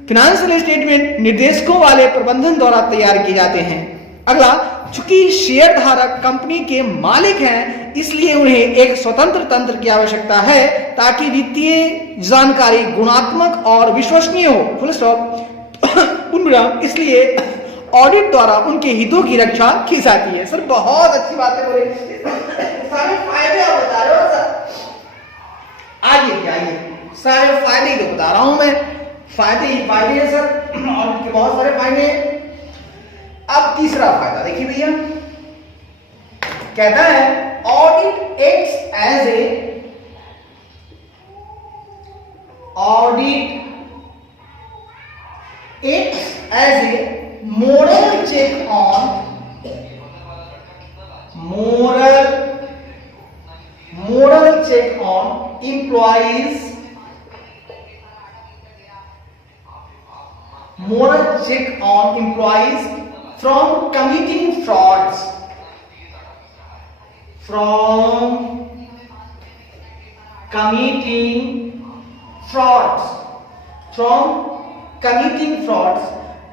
फाइनेंशियल स्टेटमेंट निर्देशकों वाले प्रबंधन द्वारा तैयार किए जाते हैं। अगला, चूंकि शेयर धारक कंपनी के मालिक हैं, इसलिए उन्हें एक स्वतंत्र तंत्र की आवश्यकता है ताकि वित्तीय जानकारी गुणात्मक और विश्वसनीय हो, फुल स्टॉप। पुनः इसलिए ऑडिट द्वारा उनके हितों की रक्षा की जाती है। सर बहुत अच्छी बातें बोले, सारे फायदे आप बता रहे हो सर। आइए सारे फायदे ही तो बता रहा हूं मैं, फायदे ही फायदे हैं सर, ऑडिट के बहुत सारे फायदे हैं। अब तीसरा फायदा देखिए भैया, कहता है audit acts as a moral check on employees, from committing frauds,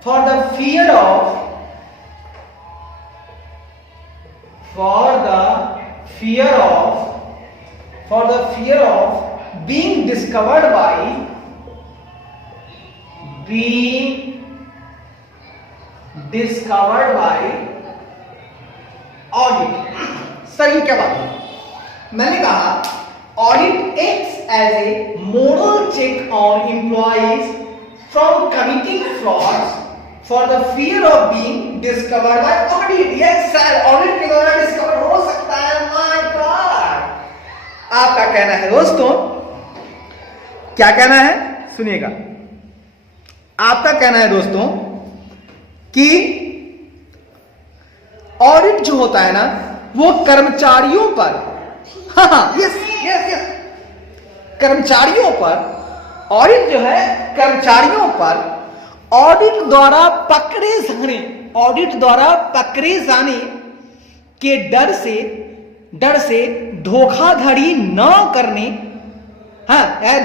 for the fear of being discovered by audit. Sir ये क्या बात है? मैंने कहा audit acts as a moral check on employees from committing frauds for the fear of being discovered by audit. Yes sir, audit के द्वारा discover हो सकता है। माय गॉड, आपका कहना है दोस्तों, क्या कहना है सुनिएगा। आपका कहना है दोस्तों कि ऑडिट जो होता है ना, वो कर्मचारियों पर, कर्मचारियों पर ऑडिट जो है, कर्मचारियों पर ऑडिट द्वारा पकड़े जाने के डर से धोखाधड़ी न करने,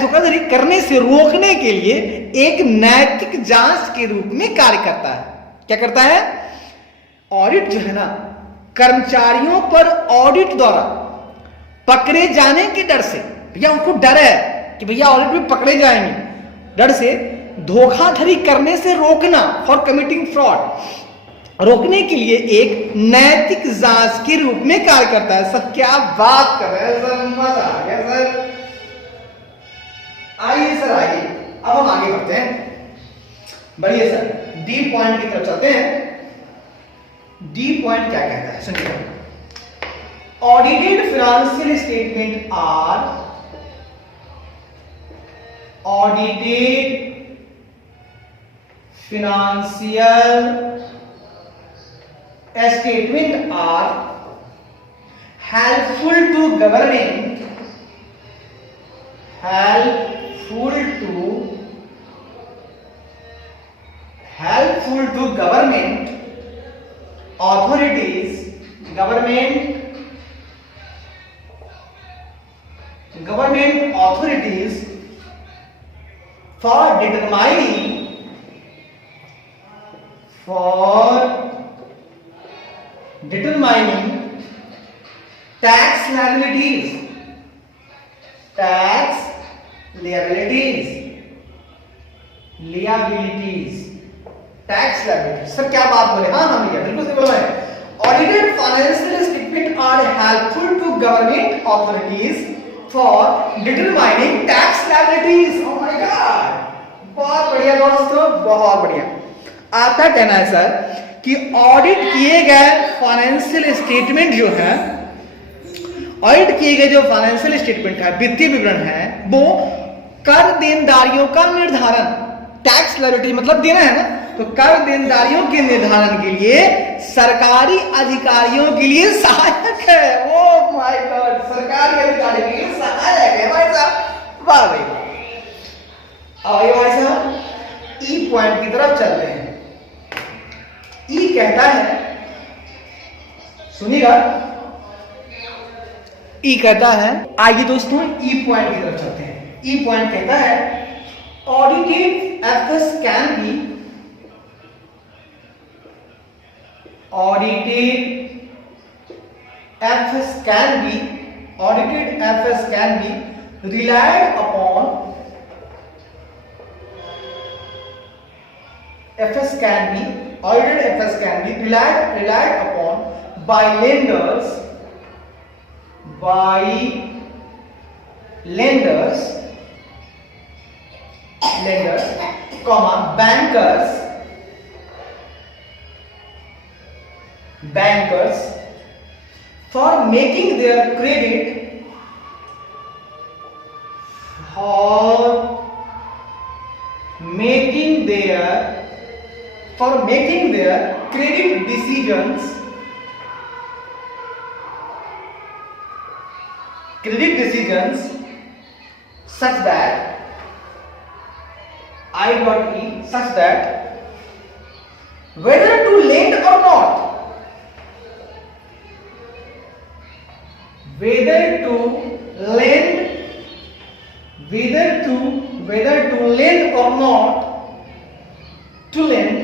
धोखाधड़ी करने से रोकने के लिए एक नैतिक जांच के रूप में कार्य करता है। क्या करता है? ऑडिट जो है ना, कर्मचारियों पर ऑडिट द्वारा पकड़े जाने के डर से, भैया उनको डर है कि भैया ऑडिट में पकड़े जाएंगे, डर से धोखाधड़ी करने से रोकना, फॉर कमिटिंग फ्रॉड, रोकने के लिए एक नैतिक जांच के रूप में कार्य करता है। सर क्या बात कर रहे हैं सर, मजा आ गया सर। आइए सर आइए, अब हम आगे बढ़ते हैं। बढ़िए सर, डी पॉइंट की तरफ चलते हैं। डी पॉइंट क्या कहता है सुनिए। Audited financial statement are helpful to government authorities for determining tax liabilities, tax liabilities. Sir क्या बात बोले? हाँ हाँ भैया बिल्कुल सही बोला है. Audited financial statements are helpful to government authorities for determining tax liabilities. Oh my God! बहुत बढ़िया दोस्तों, बहुत बढ़िया. आपका कहना है सर कि ऑडिट किए गए फाइनेंशियल स्टेटमेंट जो है, ऑडिट किए गए जो फाइनेंशियल स्टेटमेंट है, वित्तीय विवरण है, वो कर देनदारियों का निर्धारण, टैक्स लायबिलिटी मतलब देना है ना, तो कर देनदारियों के निर्धारण के लिए सरकारी अधिकारियों के लिए सहायक है. ओह माय गॉड, सरकारी अधिकारियों के लिए सहायक है भाई साहब. वाह भाई. अब ये भाई साहब ई पॉइंट की तरफ चलते हैं. ई कहता है, सुनिएगा, ई कहता है, आइए दोस्तों ई पॉइंट की तरफ चलते हैं. ई पॉइंट कहता है audited FS can be, audited FS can be relied upon, FS can be audited FS can be relied upon by lenders, comma bankers for making their credit credit decisions such that such that whether to lend or not, whether to lend or not to lend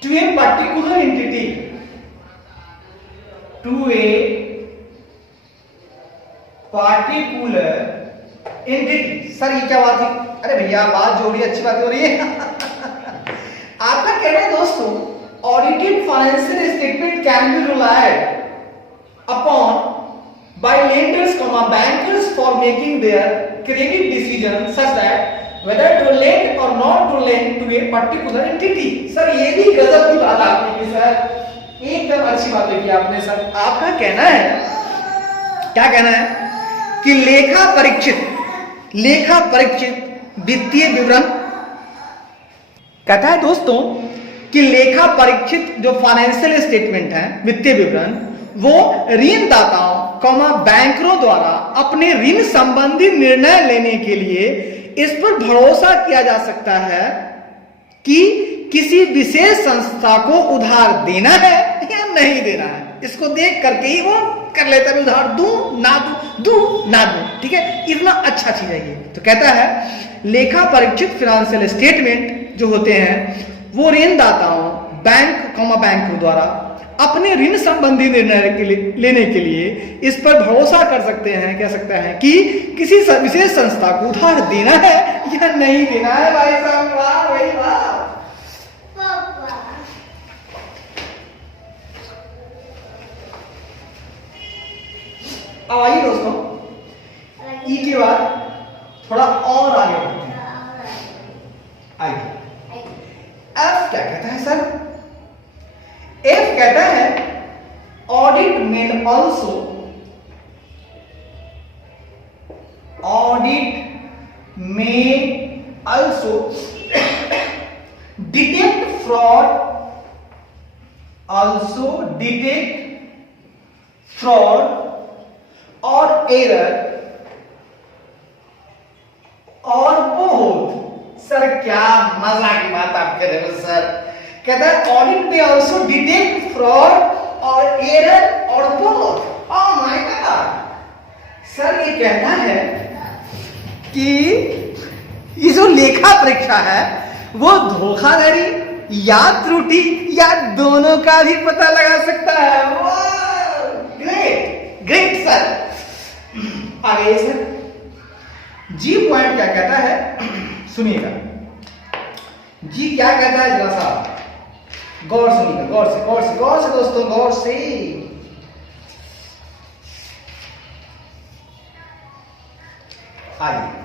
to a particular entity, sir ये क्या बात है? अरे भैया बात जो हो रही है अच्छी बात हो रही है. आपका कहना है दोस्तों audited financial statement can be relied upon by lenders, bankers for making their credit decisions such that whether to lend or not to lend to a particular entity. Sir ये भी गजब की बात आपने की सर, एकदम अच्छी बात की आपने सर. आपका कहना है, क्या कहना है कि लेखा परीक्षित वित्तीय विवरण, कहता है दोस्तों कि लेखा परीक्षित जो फाइनेंशियल स्टेटमेंट है, वित्तीय विवरण, वो ऋणदाताओं बैंकरों द्वारा अपने ऋण संबंधी निर्णय लेने के लिए इस पर भरोसा किया जा सकता है कि किसी विशेष संस्था को उधार देना है या नहीं देना है. इसको देख करके ही वो कर लेता है उधार दूं ना दूं. ठीक है, इतना अच्छा चीज है ये. तो कहता है लेखा परीक्षित फाइनेंशियल स्टेटमेंट जो होते हैं वो ऋणदाताओं बैंकों द्वारा अपने ऋण संबंधी निर्णय लेने के लिए इस पर भरोसा कर सकते हैं, कह सकते हैं कि किसी विशेष संस्था को उधार देना है या नहीं देना है. भाई साहब वाह भाई वाह. अब आइए दोस्तों ई के बाद थोड़ा और आगे बढ़ते हैं. आइए एफ क्या कहता है सर? एफ कहता है ऑडिट में also detect fraud or error और बहुत. सर क्या मजा की बात आप कह रहे हो सर. कहता है ऑडिट में ऑल्सो डिटेक्ट फ्रॉड और एरर और बहुत. ओह माय गॉड सर ये कहना है कि ये जो लेखा परीक्षा है वो धोखाधड़ी या त्रुटि या दोनों का भी पता लगा सकता है। Great great sir. आगे सर जी पॉइंट क्या कहता है सुनिएगा। जी क्या कहता है जरा सा गौर सुनिएगा, गौर से गौर से गौर से दोस्तों, गौर से। आइए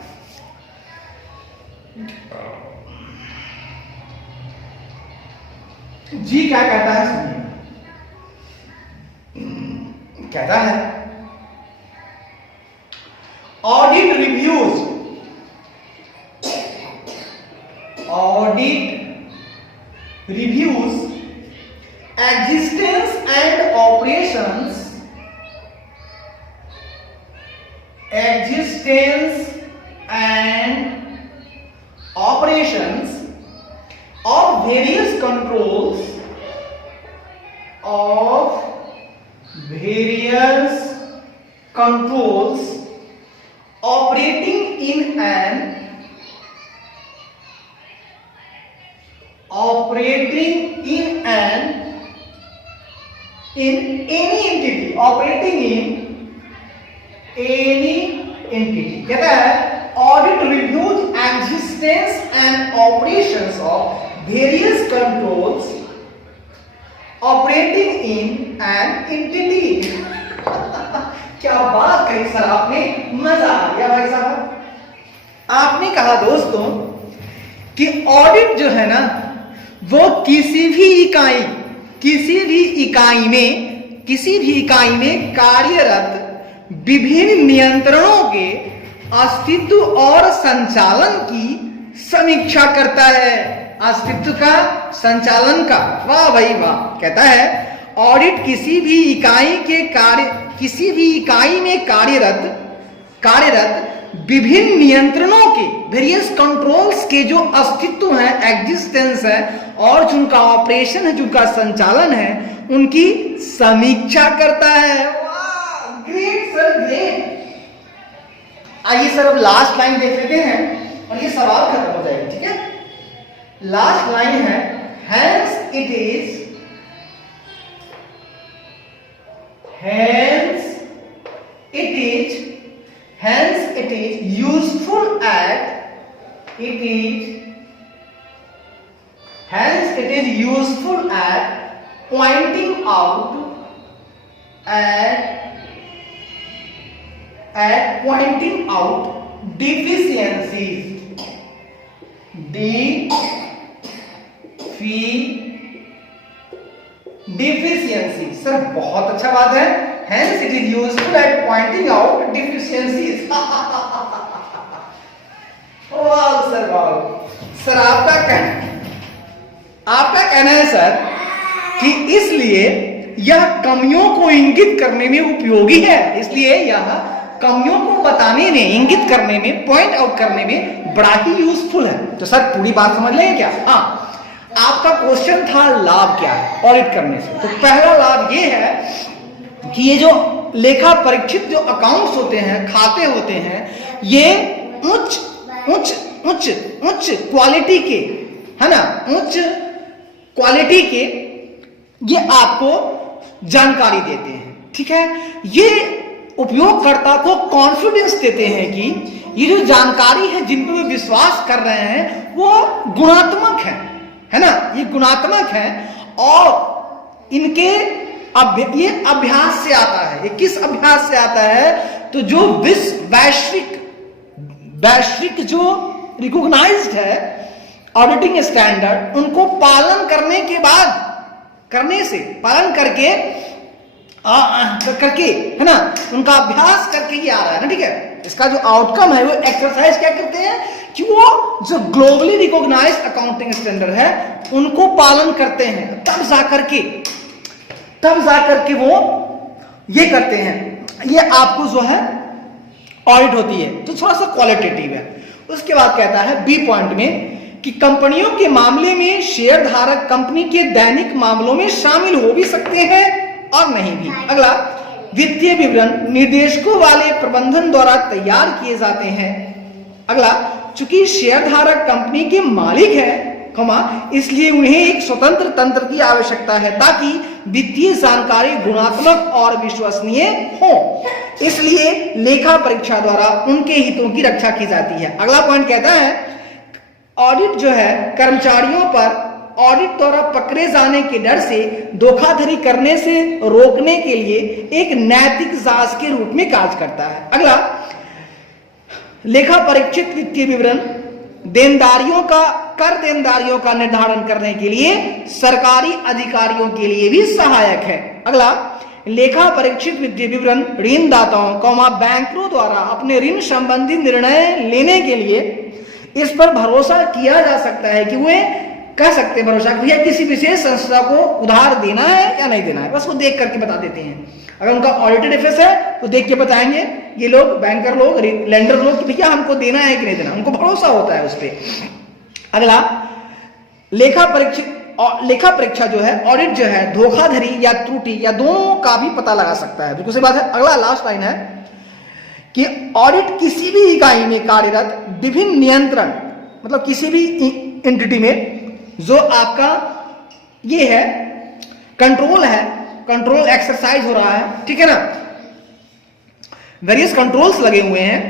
जी क्या कहता है सुनिए। कहता है audit reviews, audit reviews existence and operations, existence and operations of various controls, of various controls operating in an in any entity, operating in any entity। कहता है audit reviews existence and operations of various controls operating in an entity. क्या बात कही sir आपने, मजा आ गया भाई साहब। आपने कहा दोस्तों कि ऑडिट जो है ना वो किसी भी इकाई में कार्यरत विभिन्न नियंत्रणों के अस्तित्व और संचालन की समीक्षा करता है। अस्तित्व का, संचालन का, वाह भाई वाह। कहता है ऑडिट किसी भी इकाई में कार्यरत विभिन्न नियंत्रणों के, वेरियस कंट्रोल्स के जो अस्तित्व है, एग्जिस्टेंस है, और जिनका ऑपरेशन है, जिनका संचालन है, उनकी समीक्षा करता है। वाह ग्रेट सर ग्रेट। आइए सर अब लास्ट लाइन देख लेते हैं और ये सवाल खत्म हो जाएगा, ठीक है। लास्ट लाइन है hence it is useful at pointing out deficiencies, sir बहुत अच्छा बात है। Hence it is useful at pointing out deficiencies। वाह सर वाह। सर आपका कहना है सर कि इसलिए यह कमियों को इंगित करने में उपयोगी है, इसलिए यह कमियों को बताने में, इंगित करने में, पॉइंट आउट करने में बड़ा ही यूजफुल है। तो सर पूरी बात समझ लेंगे क्या? हाँ, आपका क्वेश्चन था लाभ क्या है ऑडिट करने से। तो पहला लाभ ये है कि ये जो लेखा परीक्षित जो अकाउंट्स होते हैं, खाते होते हैं, ये उच्च क्वालिटी के, है ना, उच्च क्वालिटी के ये आपको जानकारी देते हैं, ठीक है। ये उपयोगकर्ता को कॉन्फिडेंस देते हैं कि ये जो जानकारी है, जिन पर वे विश्वास कर रहे हैं, वो गुणात्मक है ना, ये गुणात्मक है और इनके ये अभ्यास से आता है। ये किस अभ्यास से आता है? तो जो वैश्विक जो रिकॉग्नाइज्ड है ऑडिटिंग स्टैंडर्ड, उनको पालन करने के बाद, पालन करके है ना, उनका अभ्यास करके ही आ रहा है ना, ठीक है। इसका जो आउटकम है वो एक्सरसाइज क्या करते हैं कि वो जो ग्लोबली रिकॉग्नाइज्ड अकाउंटिंग स्टैंडर्ड है उनको पालन करते हैं, तब जाकर के वो ये करते हैं, ये आपको जो है ऑडिट होती है। तो थोड़ा सा क्वालिटेटिव है। उसके बाद कहता है बी पॉइंट में कि कंपनियों के मामले में शेयर धारक कंपनी के दैनिक मामलों में शामिल हो भी सकते हैं और नहीं भी। अगला वित्तीय विवरण निर्देशकों वाले प्रबंधन द्वारा तैयार किए जाते हैं। अगला, चूंकि शेयरधारक कंपनी के मालिक है, इसलिए उन्हें एक स्वतंत्र तंत्र की आवश्यकता है ताकि वित्तीय जानकारी गुणात्मक और विश्वसनीय हो। इसलिए लेखा परीक्षा द्वारा उनके हितों की रक्षा की जाती है। अगला पॉइंट कहता है, ऑडिट जो है कर्मचारियों पर ऑडिट द्वारा पकड़े जाने के डर से धोखाधड़ी करने से रोकने के लिए एक नैतिक जांच के रूप में कार्य करता है। अगला, लेखा परीक्षित वित्तीय विवरण कर देनदारियों का निर्धारण करने के लिए सरकारी अधिकारियों के लिए भी सहायक है। अगला, लेखा परीक्षित वित्तीय विवरण ऋणदाताओं बैंकरों द्वारा अपने ऋण संबंधी निर्णय लेने के लिए इस पर भरोसा किया जा सकता है कि वे कह सकते हैं भरोसा भैया किसी विशेष संस्था को उधार देना है या नहीं देना है, बस वो देख करके बता देते हैं। अगर उनका ऑडिटेड एफएस है तो देख के बताएंगे ये लोग, बैंकर लोग, लेंडर लोग, कि भैया हमको देना है कि नहीं देना, उनको भरोसा होता है उस पर। अगला, लेखा परीक्षा जो है, ऑडिट जो है धोखाधड़ी या त्रुटि या दोनों का भी पता लगा सकता है। बिल्कुल सही बात है। अगला लास्ट लाइन है कि ऑडिट किसी भी इकाई में कार्यरत विभिन्न नियंत्रण, मतलब किसी भी एंटिटी में जो आपका ये है कंट्रोल एक्सरसाइज हो रहा है, ठीक है ना, वेरियस कंट्रोल्स लगे हुए हैं,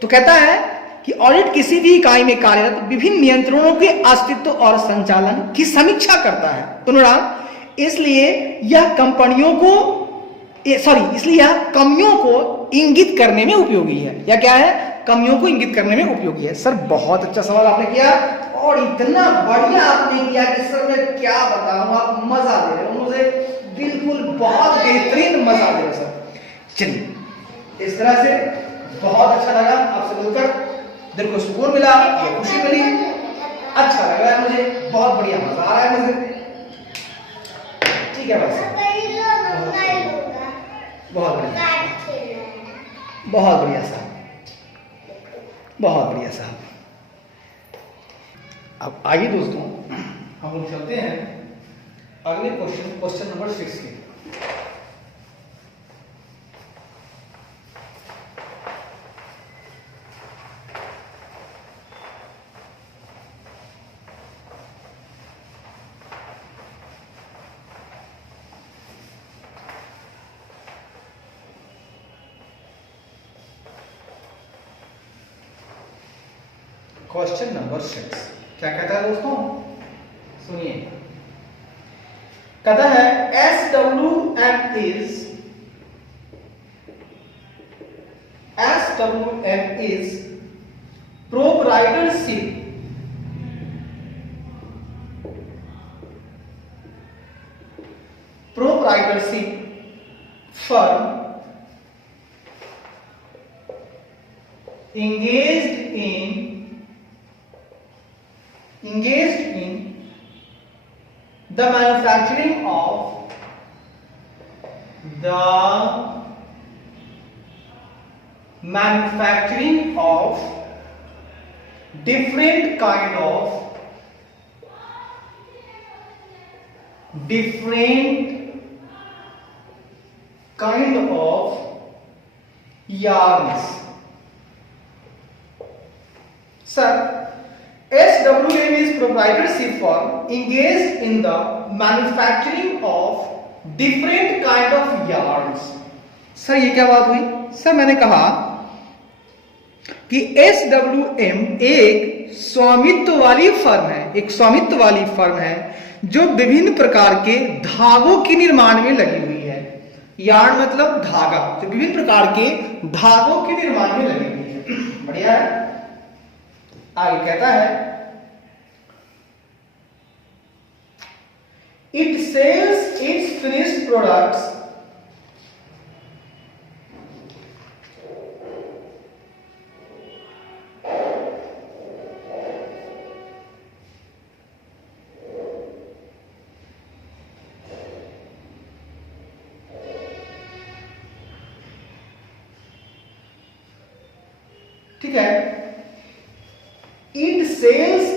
तो कहता है कि ऑडिट किसी भी इकाई में कार्यरत विभिन्न नियंत्रणों के अस्तित्व और संचालन की समीक्षा करता है। तो इसलिए यह कमियों को इंगित करने में उपयोगी है। या क्या है? कमियों को इंगित करने में उपयोगी है। सर बहुत अच्छा सवाल आपने किया और इतना बढ़िया आपने किया कि सर मैं क्या बताऊं, आप मजा दे रहे हो मुझे, बिल्कुल बहुत बेहतरीन मजा दे रहे हो सर। चलिए, इस तरह से बहुत अच्छा लगा आपसे मिलकर, दिल को सुकून मिला, खुशी मिली, अच्छा लग रहा है मुझे, बहुत बढ़िया मजा आ रहा है मुझे। ठीक है बस, बहुत बढ़िया, बहुत बढ़िया साहब, बहुत बढ़िया साहब। अब आइए दोस्तों, हम लोग चलते हैं अगले क्वेश्चन नंबर 6 के। क्वेश्चन नंबर 6 क्या कहता है दोस्तों? सुनिए, कहता है SWM is proprietorship firm engaged in the manufacturing of different kind of yarns. Sir, SWM is proprietorship firm engaged in the manufacturing of different kind of yarns. Sir ये क्या बात हुई? सर मैंने कहा कि SWM एक स्वामित्व वाली फर्म है जो विभिन्न प्रकार के धागों के निर्माण में लगी हुई है। यार्न मतलब धागा, तो विभिन्न प्रकार के धागों के निर्माण में लगी हुई है। बढ़िया है। आगे कहता है it sells its finished products ठीक है, it sells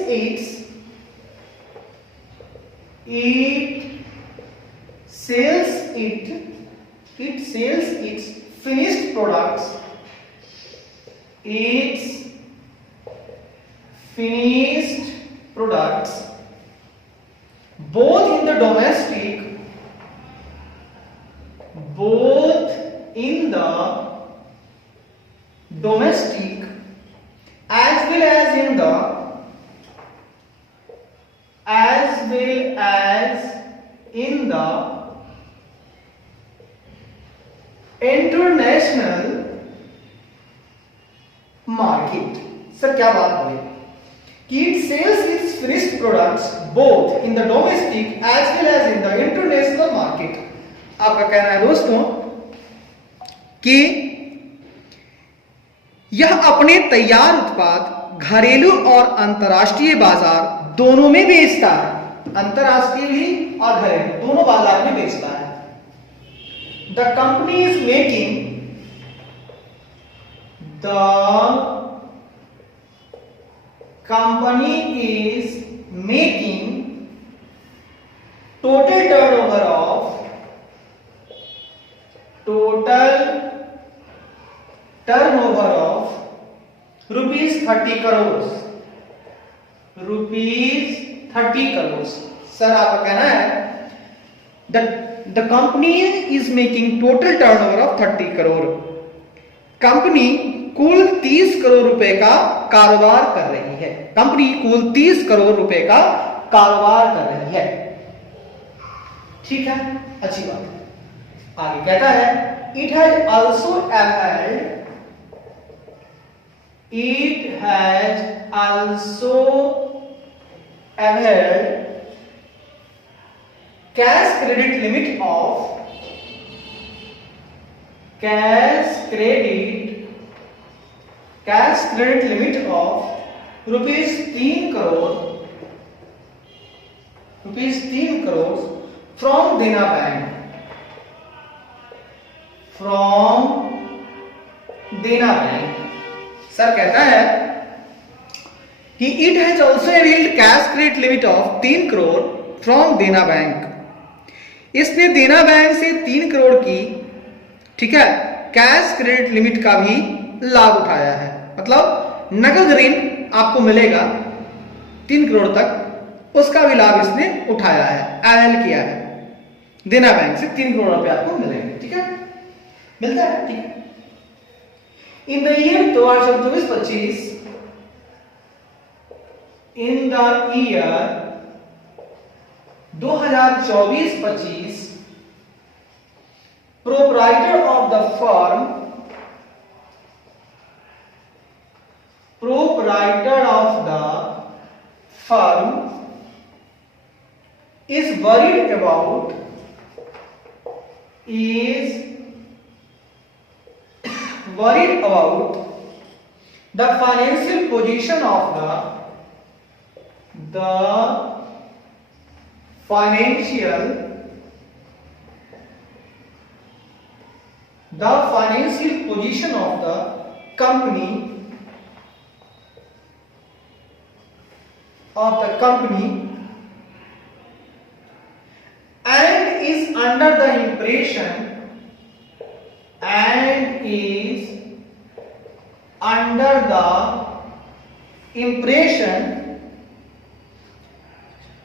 it sells its finished products, its finished products both in the domestic as well as in the international market. Sir क्या बात बोले कि it sells its finished products both in the domestic as well as in the international market. आपका कहना है दोस्तों कि यह अपने तैयार उत्पाद घरेलू और अंतर्राष्ट्रीय बाजार दोनों में बेचता है, अंतर्राष्ट्रीय भी और घरेलू दोनों बाजार में बेचता है। The company is making total turnover of rupees 30 crores, sir आपका कहना है The company is making total turnover of 30 crore. Company कुल 30 करोड़ रुपए का कारोबार कर रही है। कंपनी कुल 30 करोड़ रुपए का कारोबार कर रही है। ठीक है, अच्छी बात। आगे कहता है it has also availed cash credit limit of rupees 3 crore from Dena Bank, sir कहता है कि it has also availed cash credit limit of 3 crore from Dena Bank। इसने देना बैंक से 3 करोड़ की, ठीक है, कैश क्रेडिट लिमिट का भी लाभ उठाया है। मतलब नगद ऋण आपको मिलेगा 3 करोड़ तक, उसका भी लाभ इसने उठाया है, अवेल किया है। देना बैंक से 3 करोड़ रुपए आपको मिलेंगे। ठीक है, मिलता है। ठीक है, in the year 2024-25 in the year 2024-25 proprietor of the firm is worried about the financial position of the financial position of the company and is under the impression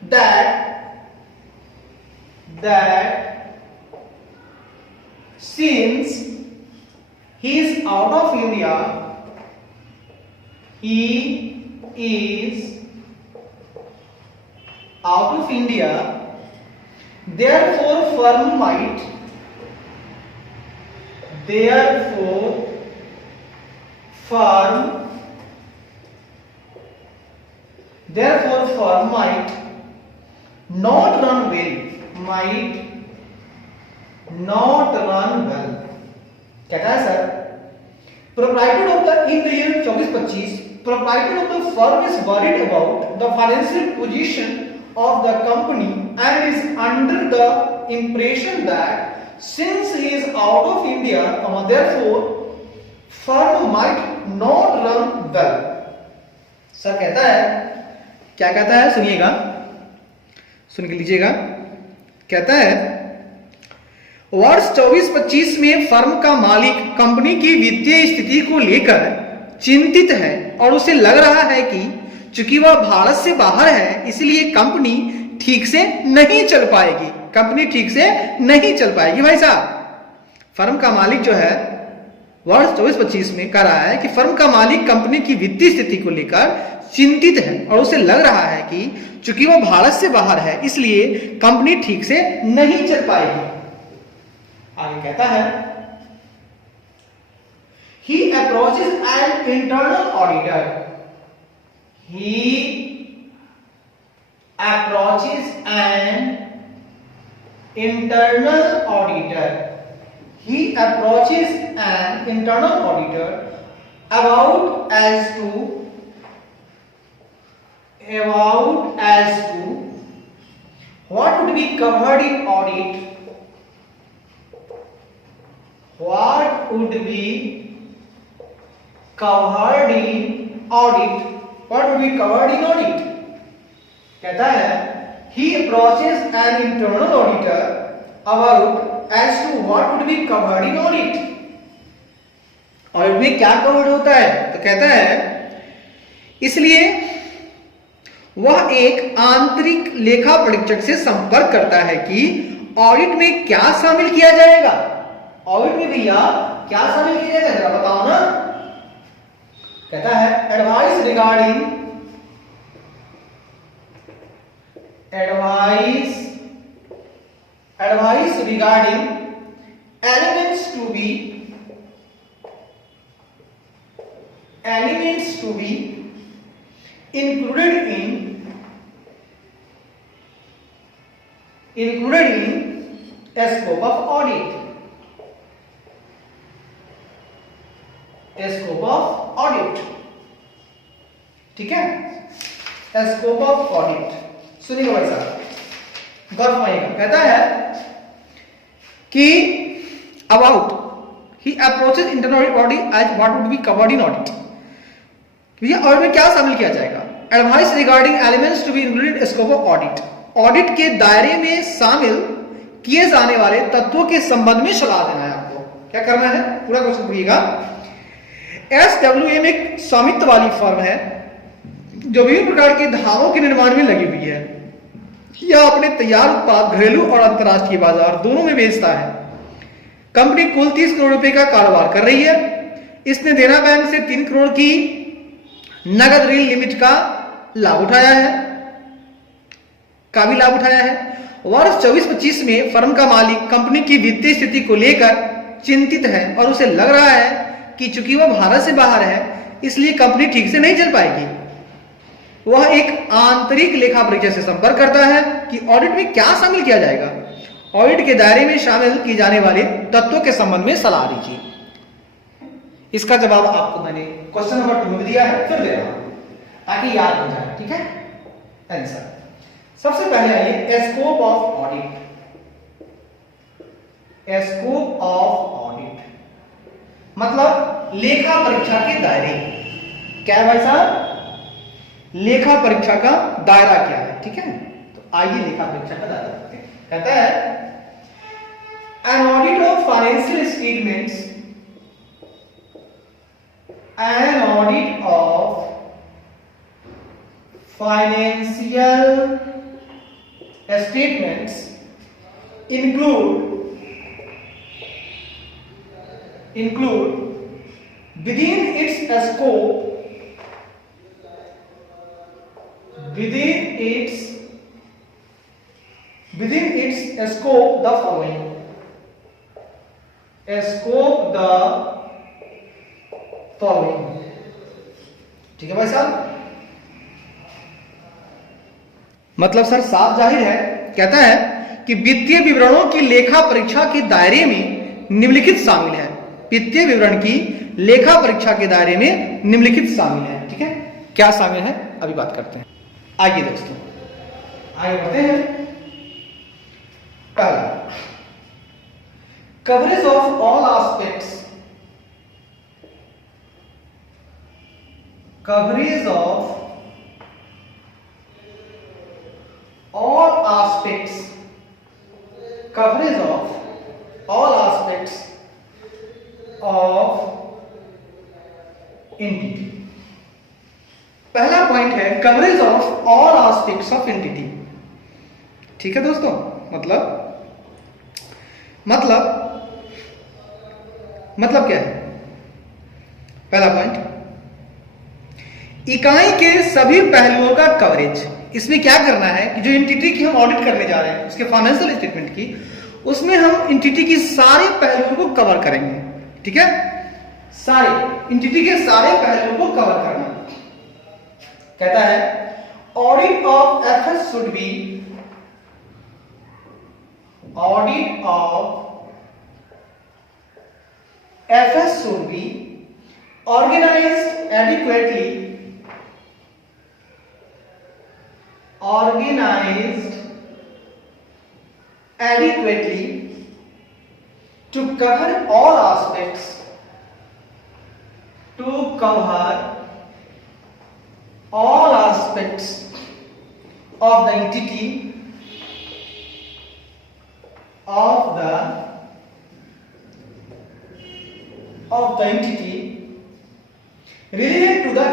that since he is out of India, therefore firm might not run well, कहता है sir proprietor of the in the year 24-25 proprietor of the firm is worried about the financial position of the company and is under the impression that since he is out of India, therefore firm might not run well। Sir कहता है, क्या कहता है, सुनिएगा, सुन के लीजिएगा। कहता है वर्ष 24-25 में फर्म का मालिक कंपनी की वित्तीय स्थिति को लेकर चिंतित है और उसे लग रहा है कि चूंकि वह भारत से बाहर है इसलिए कंपनी ठीक से नहीं चल पाएगी। कंपनी ठीक से नहीं चल पाएगी। भाई साहब, फर्म का मालिक जो है वर्ष 24-25 में कह रहा है कि फर्म का मालिक कंपनी की वित्तीय स्थिति को लेकर चिंतित है और उसे लग रहा है कि चूंकि वह भारत से बाहर है इसलिए कंपनी ठीक से नहीं चल पाएगी। आगे कहता है he approaches an internal auditor. He approaches an internal auditor. He approaches an internal auditor about as to what would be covered in audit. What would be covered in audit? What would be covered in audit? कहता है he approaches an internal auditor about as to what would be covered in audit. Audit में क्या covered होता है? तो कहता है इसलिए वह एक आंतरिक लेखा परीक्षक से संपर्क करता है कि ऑडिट में क्या शामिल किया जाएगा। ऑडिट में भैया क्या शामिल किया जाएगा जरा बताओ ना। कहता है advice regarding elements to be included in a scope of audit. ठीक है, स्कोप ऑफ ऑडिट। सुनिएगा भाई साहब, गौर फरमाइएगा। कहता है कि अबाउट ही approaches internal audit as what would be covered in audit. भैया ऑडिट में क्या शामिल किया जाएगा? Advice regarding elements to be included scope of audit. Audit के दायरे में शामिल किए जाने वाले तत्वों के संबंध में सलाह देना है आपको। क्या करना है? पूरा क्वेश्चन पढ़िएगा। SWM एक स्वामित्व वाली फर्म है जो विभिन्न प्रकार के धागों के निर्माण में लगी हुई है। यह अपने तैयार उत्पाद घरेलू और अंतर्राष्ट्रीय बाजार दोनों में बेचता है। कंपनी कुल 30 करोड़ रुपए का कारोबार कर रही है। इसने देना बैंक से 3 करोड़ की नगद ऋण लिमिट का लाभ उठाया है। वर्ष 24-25 में फर्म का मालिक कंपनी की वित्तीय स्थिति को लेकर चिंतित है और उसे लग रहा है कि चूंकि वह भारत से बाहर है इसलिए कंपनी ठीक से नहीं चल पाएगी। वह एक आंतरिक लेखा परीक्षक से संपर्क करता है कि ऑडिट में क्या शामिल किया जाएगा। ऑडिट के दायरे में शामिल किए जाने वाले तत्वों के संबंध में सलाह दीजिए। इसका जवाब आपको मैंने क्वेश्चन नंबर 2 में दिया है, फिर दे रहा हूं ताकि याद हो जाए। ठीक है, आंसर सबसे पहले आइए scope of audit. Scope of audit मतलब लेखा परीक्षा के दायरे। क्या है भाई साहब? लेखा परीक्षा का दायरा क्या है? ठीक है, तो आइए लेखा परीक्षा का दायरा देखते हैं। कहता है an audit of financial statements, an audit of financial statements include within its scope the following. ठीक है भाई साहब, मतलब सर साफ जाहिर है। कहता है कि वित्तीय विवरणों की लेखा परीक्षा के दायरे में निम्नलिखित शामिल है। वित्तीय विवरण की लेखा परीक्षा के दायरे में निम्नलिखित शामिल है। ठीक है, क्या शामिल है अभी बात करते हैं। आइए दोस्तों आगे बढ़ते हैं। पहला, coverage of all aspects. Coverage of all aspects पहला पॉइंट है coverage of all aspects of entity. ठीक है दोस्तों, मतलब क्या है? पहला पॉइंट, इकाई के सभी पहलुओं का कवरेज। इसमें क्या करना है कि जो एंटिटी की हम ऑडिट करने जा रहे हैं, उसके फाइनेंशियल स्टेटमेंट की, उसमें हम एंटिटी की सारे पहलुओं को कवर करेंगे। ठीक है, सारे एंटिटी के सारे पहलुओं को कवर करना। कहता है audit of FS should B, audit of FS should B organized adequately, to cover all aspects, of the entity, relevant to the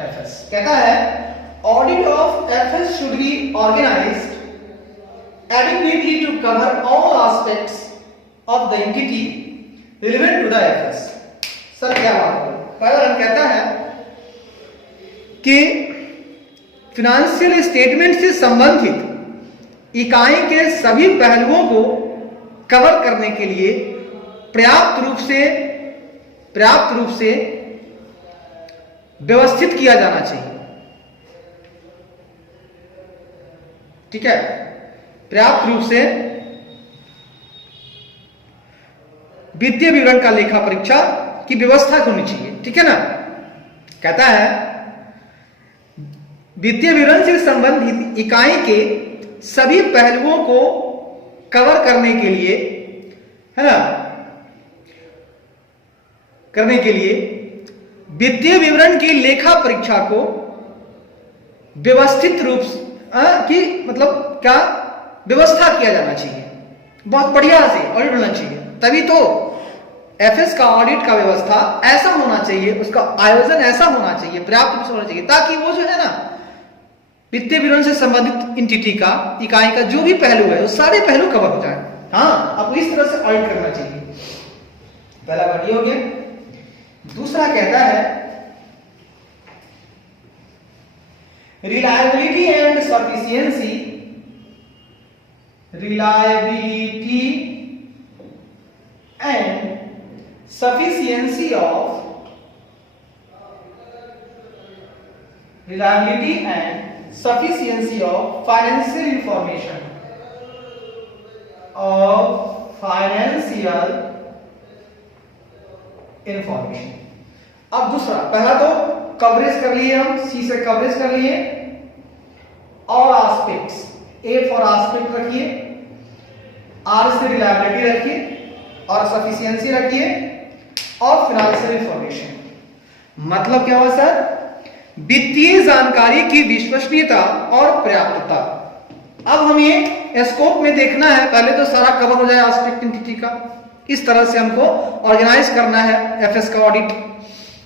FS, कहता है audit of FS should be organised adequately to cover all aspects of the entity relevant to the FS. Sir क्या बात है? पहला कहता है कि financial statement से संबंधित इकाई के सभी पहलुओं को कवर करने के लिए पर्याप्त रूप से व्यवस्थित किया जाना चाहिए। ठीक है, पर्याप्त रूप से वित्तीय विवरण का लेखा परीक्षा की व्यवस्था होनी चाहिए। ठीक है ना, कहता है वित्तीय विवरण से संबंधित इकाई के सभी पहलुओं को कवर करने के लिए, है ना, करने के लिए वित्तीय विवरण की लेखा परीक्षा को व्यवस्थित रूप की मतलब क्या व्यवस्था किया जाना चाहिए। बहुत बढ़िया से ऑडिट होना चाहिए, तभी तो एफएस का ऑडिट का व्यवस्था ऐसा होना चाहिए, उसका आयोजन ऐसा होना चाहिए, पर्याप्त रूप से होना चाहिए, ताकि वो जो है ना वित्तीय विवरण से संबंधित एंटिटी का, इकाई का जो भी पहलू है, वो सारे पहलू कवर हो जाए। हाँ, आपको इस तरह से ऑडिट करना चाहिए। पहला बात ये हो गया। दूसरा कहता है reliability and sufficiency, of financial information, अब दूसरा, पहला तो कवरेज कर लिए हम, सी से कवरेज कर लिए, और एस्पेक्ट्स, ए फॉर एस्पेक्ट रखिए, आर से रिलायबिलिटी रखिए, और सफिशिएंसी रखिए, और फाइनेंशियल इंफॉर्मेशन। मतलब क्या हुआ सर? वित्तीय जानकारी की विश्वसनीयता और पर्याप्तता। अब हम ये स्कोप में देखना है, पहले तो सारा कवर हो जाए एस्पेक्ट एंटिटी का। इस तरह से हमको ऑर्गेनाइज करना है एफएस का ऑडिट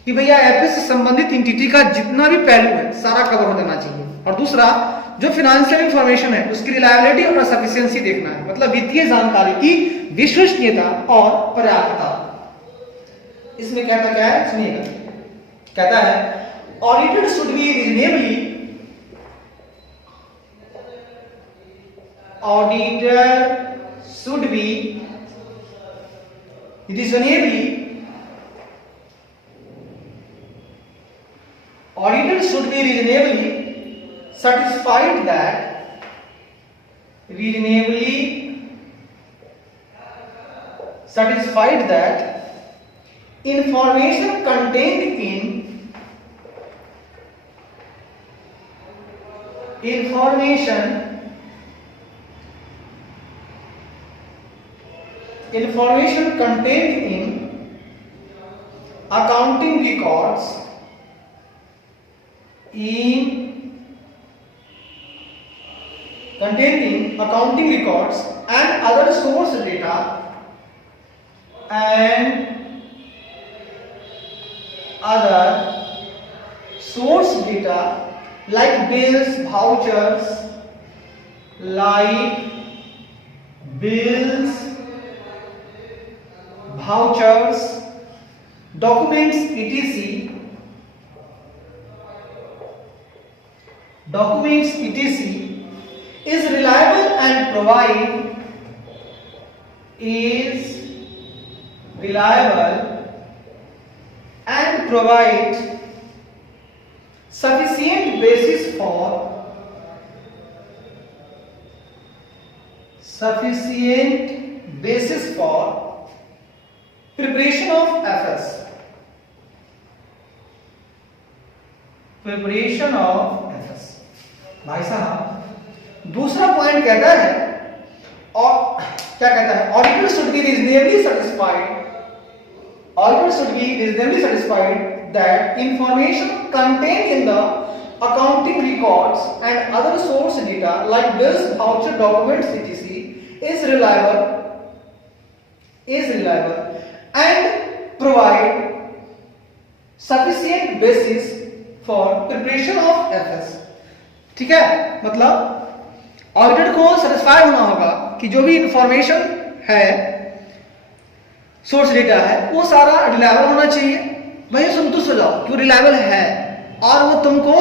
कि भैया एफएस से संबंधित एंटिटी का जितना भी पहलू है सारा कवर हो जाना चाहिए। और दूसरा, जो फाइनेंशियल इंफॉर्मेशन है उसकी रिलायबिलिटी और सफिशिएंसी देखना है, मतलब वित्तीय जानकारी की विश्वसनीयता और पर्याप्तता। इसमें कहता क्या है सुनिएगा, कहता है auditor should be reasonably, auditor should be reasonably, auditor should be reasonably satisfied that information contained in accounting records and other source data and other source data like bills, vouchers, like bills, vouchers, documents, etc. Documents, etc. is reliable and provide sufficient basis for preparation of FS. भाई साहब दूसरा point कहता है, और क्या कहता है, auditor should be reasonably satisfied that information contained in the accounting records and other source data like bills, voucher, documents, etc. is reliable and provide sufficient basis for preparation of FS. ठीक है, मतलब auditor को satisfy होना होगा कि जो भी information है, सोर्स डेटा है, वो सारा रिलायबल होना चाहिए। भाई संतुष्ट हो जाओ कि वो रिलायबल है और वो तुमको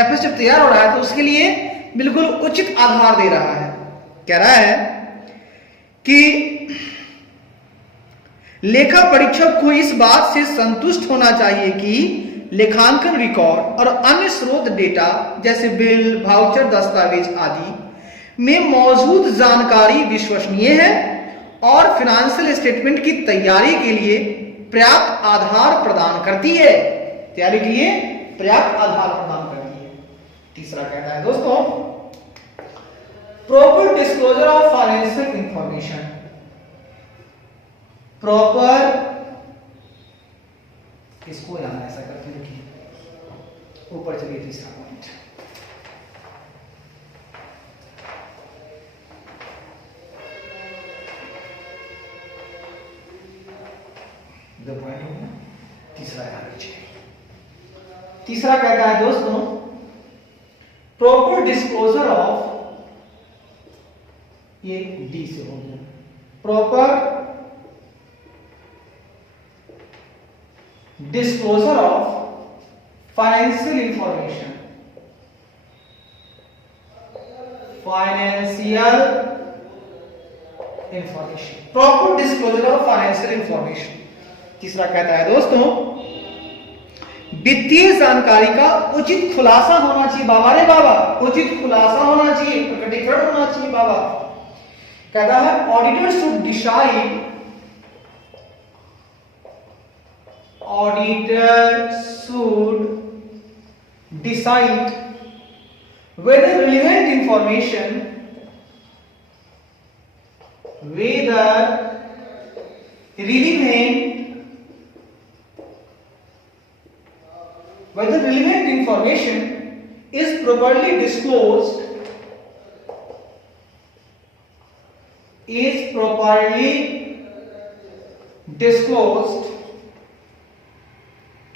एफएस जब तैयार हो रहा है तो उसके लिए बिल्कुल उचित आधार दे रहा है। कह रहा है कि लेखा परीक्षक को इस बात से संतुष्ट होना चाहिए कि लेखांकन रिकॉर्ड और अन्य स्रोत डेटा जैसे बिल, वाउचर, दस्तावेज आदि में मौजूद जानकारी विश्वसनीय है और फाइनेंशियल स्टेटमेंट की तैयारी के लिए पर्याप्त आधार प्रदान करती है। तीसरा कहता है दोस्तों, proper disclosure of financial information. इसको यहाँ ऐसा करके लिखिए, ऊपर चलिए तीसरा पॉइंट। दो पॉइंट हो गया, तीसरा यहाँ लीजिए। तीसरा कहता है दोस्तों, प्रॉपर डिस्क्लोजर ऑफ, ये डी से हो गया, proper disclosure of financial information, proper disclosure of financial information। तीसरा कहता है दोस्तों, वित्तीय जानकारी का उचित खुलासा होना चाहिए। बाबा रे बाबा, उचित खुलासा होना चाहिए, प्रकटीकरण होना चाहिए बाबा। कहता है auditor should decide, whether relevant information is properly disclosed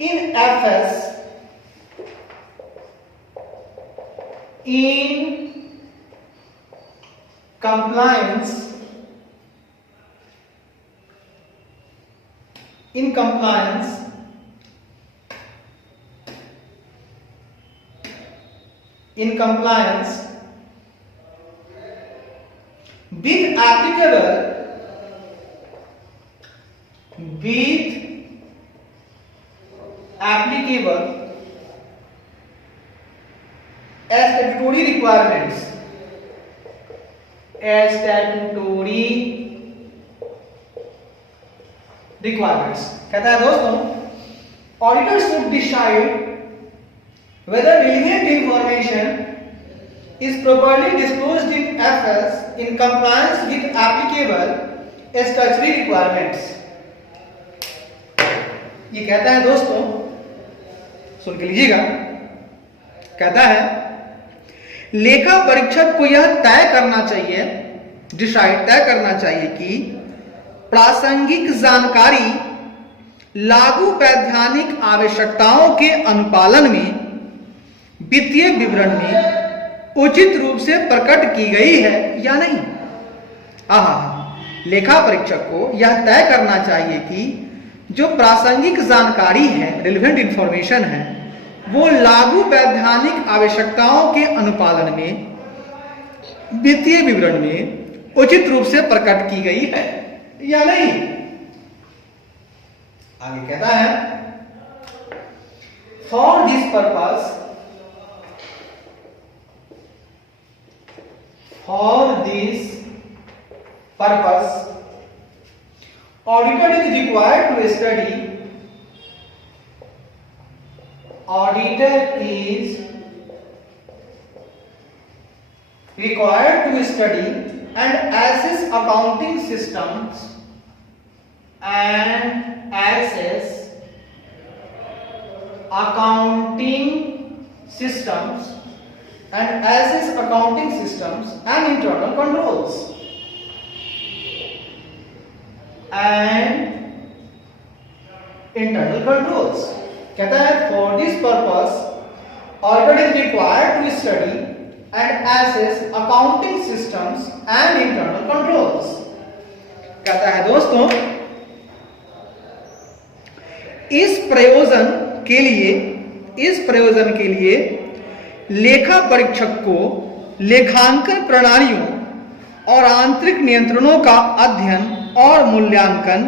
in FS in compliance with applicable statutory requirements, कहता है दोस्तों, auditor should decide whether relevant information is properly disclosed in FS in compliance with applicable statutory requirements। ये कहता है दोस्तों, सुन के लीजिएगा, कहता है लेखा परीक्षक को यह तय करना चाहिए कि प्रासंगिक जानकारी लागू वैधानिक आवश्यकताओं के अनुपालन में वित्तीय विवरण में उचित रूप से प्रकट की गई है या नहीं। लेखा परीक्षक को यह तय करना चाहिए कि जो प्रासंगिक जानकारी है, रिलेवेंट इंफॉर्मेशन है, वो लागू वैधानिक आवश्यकताओं के अनुपालन में वित्तीय विवरण में उचित रूप से प्रकट की गई है या नहीं। आगे कहता है, for this purpose auditor is required to study and assess accounting systems and internal controls. कहता है, for this purpose auditor is required to study and assess accounting systems and internal controls. कहता है दोस्तों, इस प्रयोजन के लिए लेखा परीक्षक को लेखांकन प्रणालियों और आंतरिक नियंत्रणों का अध्ययन और मूल्यांकन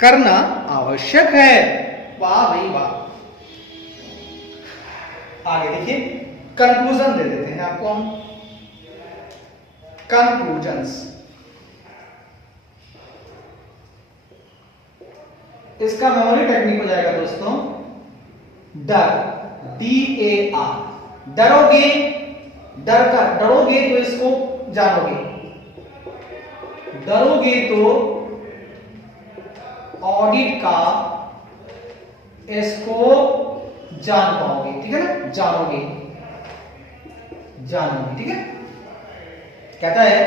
करना आवश्यक है। वाह भाई वाह। आगे देखिए, कंक्लूजन दे देते हैं आपको हम। कंक्लूजन्स, इसका मेमोरी टेक्निक हो जाएगा दोस्तों डर, DAR। डरोगे तो इसको जानोगे, डरोगे तो ऑडिट का इसको जान पाओगे, ठीक है ना, जानोगे, ठीक है। कहता है,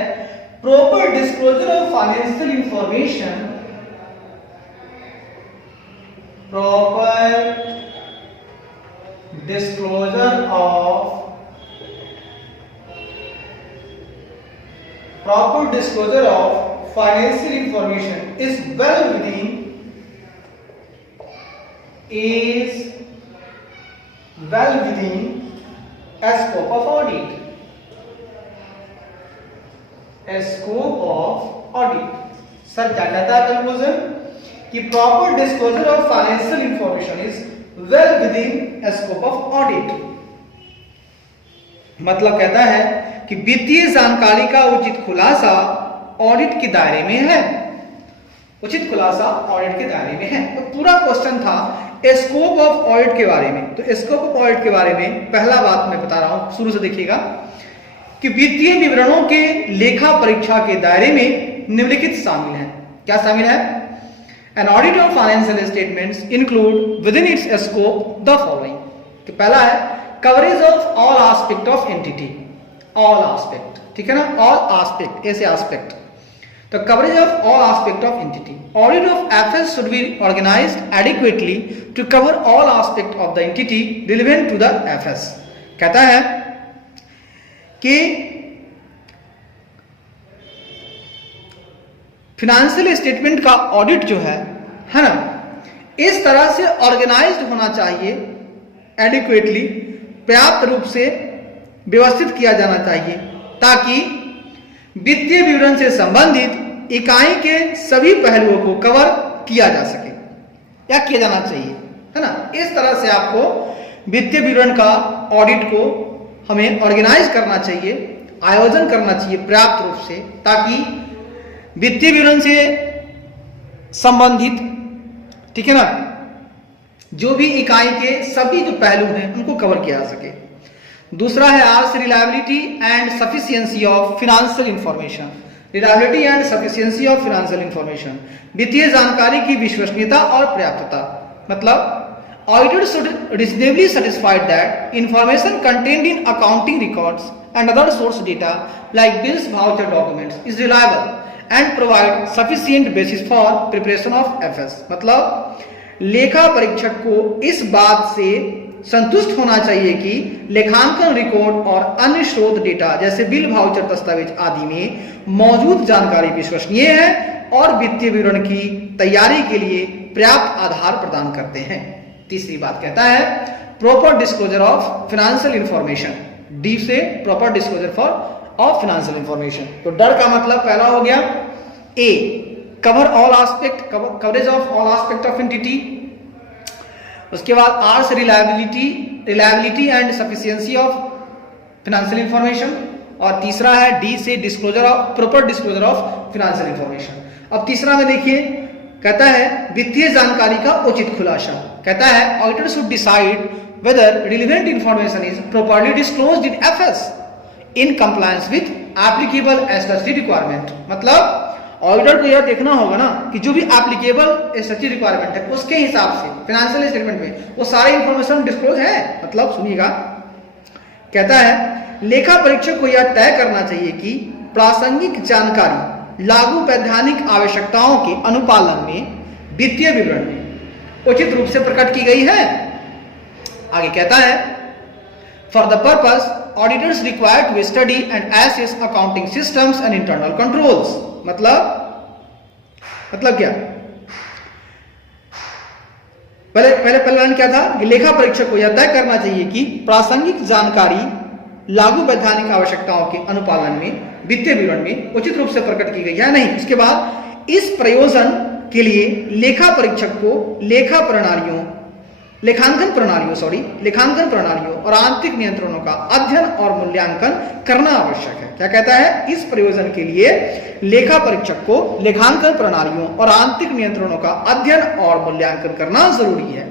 proper disclosure of financial information, proper disclosure of financial information is well within a scope of audit. Sir क्या कहता है कंक्लूजन कि proper disclosure of financial information is well within a scope of audit। मतलब कहता है कि वित्तीय जानकारी का उचित खुलासा ऑडिट के दायरे में है, उचित खुलासा ऑडिट के दायरे में है। तो पूरा क्वेश्चन था स्कोप ऑफ ऑडिट के बारे में। तो स्कोप ऑफ ऑडिट के बारे में पहला बात मैं बता रहा हूं, शुरू से देखिएगा कि वित्तीय विवरणों के लेखा परीक्षा के दायरे में निम्नलिखित शामिल है। क्या शामिल है? An audit of financial statements include within its scope the following. तो पहला है coverage of all aspect of entity, all aspect, ठीक है ना, ऑल एस्पेक्ट, ऐसे एस्पेक्ट। तो coverage of all aspect of entity, audit of FS should be organised adequately to cover all aspect of the entity relevant to the FS. कहता है कि financial statement का audit जो है ना, इस तरह से ऑर्गेनाइज्ड होना चाहिए, एडिक्वेटली, पर्याप्त रूप से व्यवस्थित किया जाना चाहिए ताकि वित्तीय विवरण से संबंधित इकाई के सभी पहलुओं को कवर किया जा सके या किया जाना चाहिए, है ना। इस तरह से आपको वित्तीय विवरण का ऑडिट को हमें ऑर्गेनाइज करना चाहिए, आयोजन करना चाहिए पर्याप्त रूप से, ताकि वित्तीय विवरण से संबंधित, ठीक है ना, जो भी इकाई के सभी जो पहलू हैं उनको कवर किया जा सके। दूसरा है आर्स reliability and sufficiency of financial information, reliability and sufficiency of financial information, वित्तीय जानकारी की विश्वसनीयता और पर्याप्तता। मतलब auditor should reasonably satisfied that information contained in accounting records and other source data like bills, voucher documents is reliable and provide sufficient basis for preparation of FS। मतलब लेखा परीक्षक को इस बात से संतुष्ट होना चाहिए कि लेखांकन रिकॉर्ड और अन्य स्रोत डेटा जैसे बिल, वाउचर, दस्तावेज आदि में मौजूद जानकारी विश्वसनीय है और वित्तीय विवरण की तैयारी के लिए पर्याप्त आधार प्रदान करते हैं। तीसरी बात कहता है proper disclosure of financial information, D से proper disclosure for of financial information. तो डर का मतलब पहला हो गया A cover all aspect, coverage of all aspect of entity. उसके बाद आर से reliability and sufficiency of financial information, और तीसरा है डी से disclosure of proper disclosure of financial information. अब तीसरा में देखिए कहता है वित्तीय जानकारी का उचित खुलासा। कहता है auditor should decide whether relevant information is properly disclosed in FS in compliance with applicable SST requirement. मतलब ऑडिटर को यह देखना होगा ना कि जो भी एप्लीकेबल एसएसटी रिक्वायरमेंट है उसके हिसाब से फाइनेंशियल स्टेटमेंट में वो सारी इंफॉर्मेशन डिस्क्लोज है। मतलब सुनिएगा, कहता है लेखा परीक्षक को यह तय करना चाहिए कि प्रासंगिक जानकारी लागू वैधानिक आवश्यकताओं के अनुपालन में वित्तीय विवरण में उचित रूप से प्रकट की गई है। आगे कहता है for the purpose auditors required to study and assess accounting systems and internal controls. मतलब क्या, पहले लाइन क्या था कि लेखा परीक्षक को यह तय करना चाहिए कि प्रासंगिक जानकारी लागू वैधानिक आवश्यकताओं के अनुपालन में वित्तीय विवरण में उचित रूप से प्रकट की गई है नहीं। उसके बाद इस प्रयोजन के लिए लेखा परीक्षक को लेखांकन प्रणालियों और आंतरिक नियंत्रणों का अध्ययन और मूल्यांकन करना आवश्यक है। क्या कहता है, इस प्रयोजन के लिए लेखा परीक्षक को लेखांकन प्रणालियों और आंतरिक नियंत्रणों का अध्ययन और मूल्यांकन करना जरूरी है।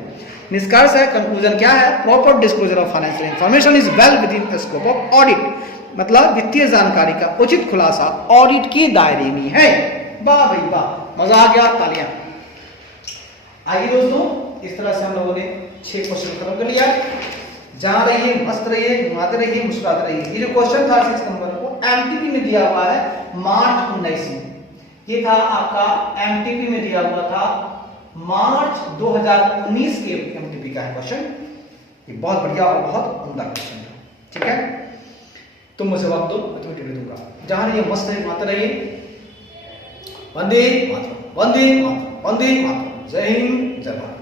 निष्कर्ष है, कंक्लूजन क्या है, proper disclosure of financial information is well with in scope of audit. मतलब वित्तीय जानकारी का उचित खुलासा ऑडिट के दायरे में है। वाह भाई वाह, मजा आ गया, तालियां। आइए दोस्तों, इस तरह से हम लोगों ने 6 क्वेश्चन खत्म कर लिया। जहां रहिए, मस्त रहिए, घुमाते रहिए, मुस्कुराते रहिए। ये जो क्वेश्चन था 6 नंबर को एमटीपी में दिया हुआ है मार्च 19 में। ये था आपका एमटीपी में दिया हुआ था मार्च 2019 के एमटीपी का है क्वेश्चन। ये बहुत बढ़िया और बहुत उम्दा क्वेश्चन था। ठीक है, तुम मुझे वक्त दो, मैं तुम्हें टिप्पणी दूंगा। जहां रहिए, मस्त रहिए, घुमाते रहिए। वंदे मातरम, वंदे मातरम, वंदे मातरम। जय हिंद, जय भारत।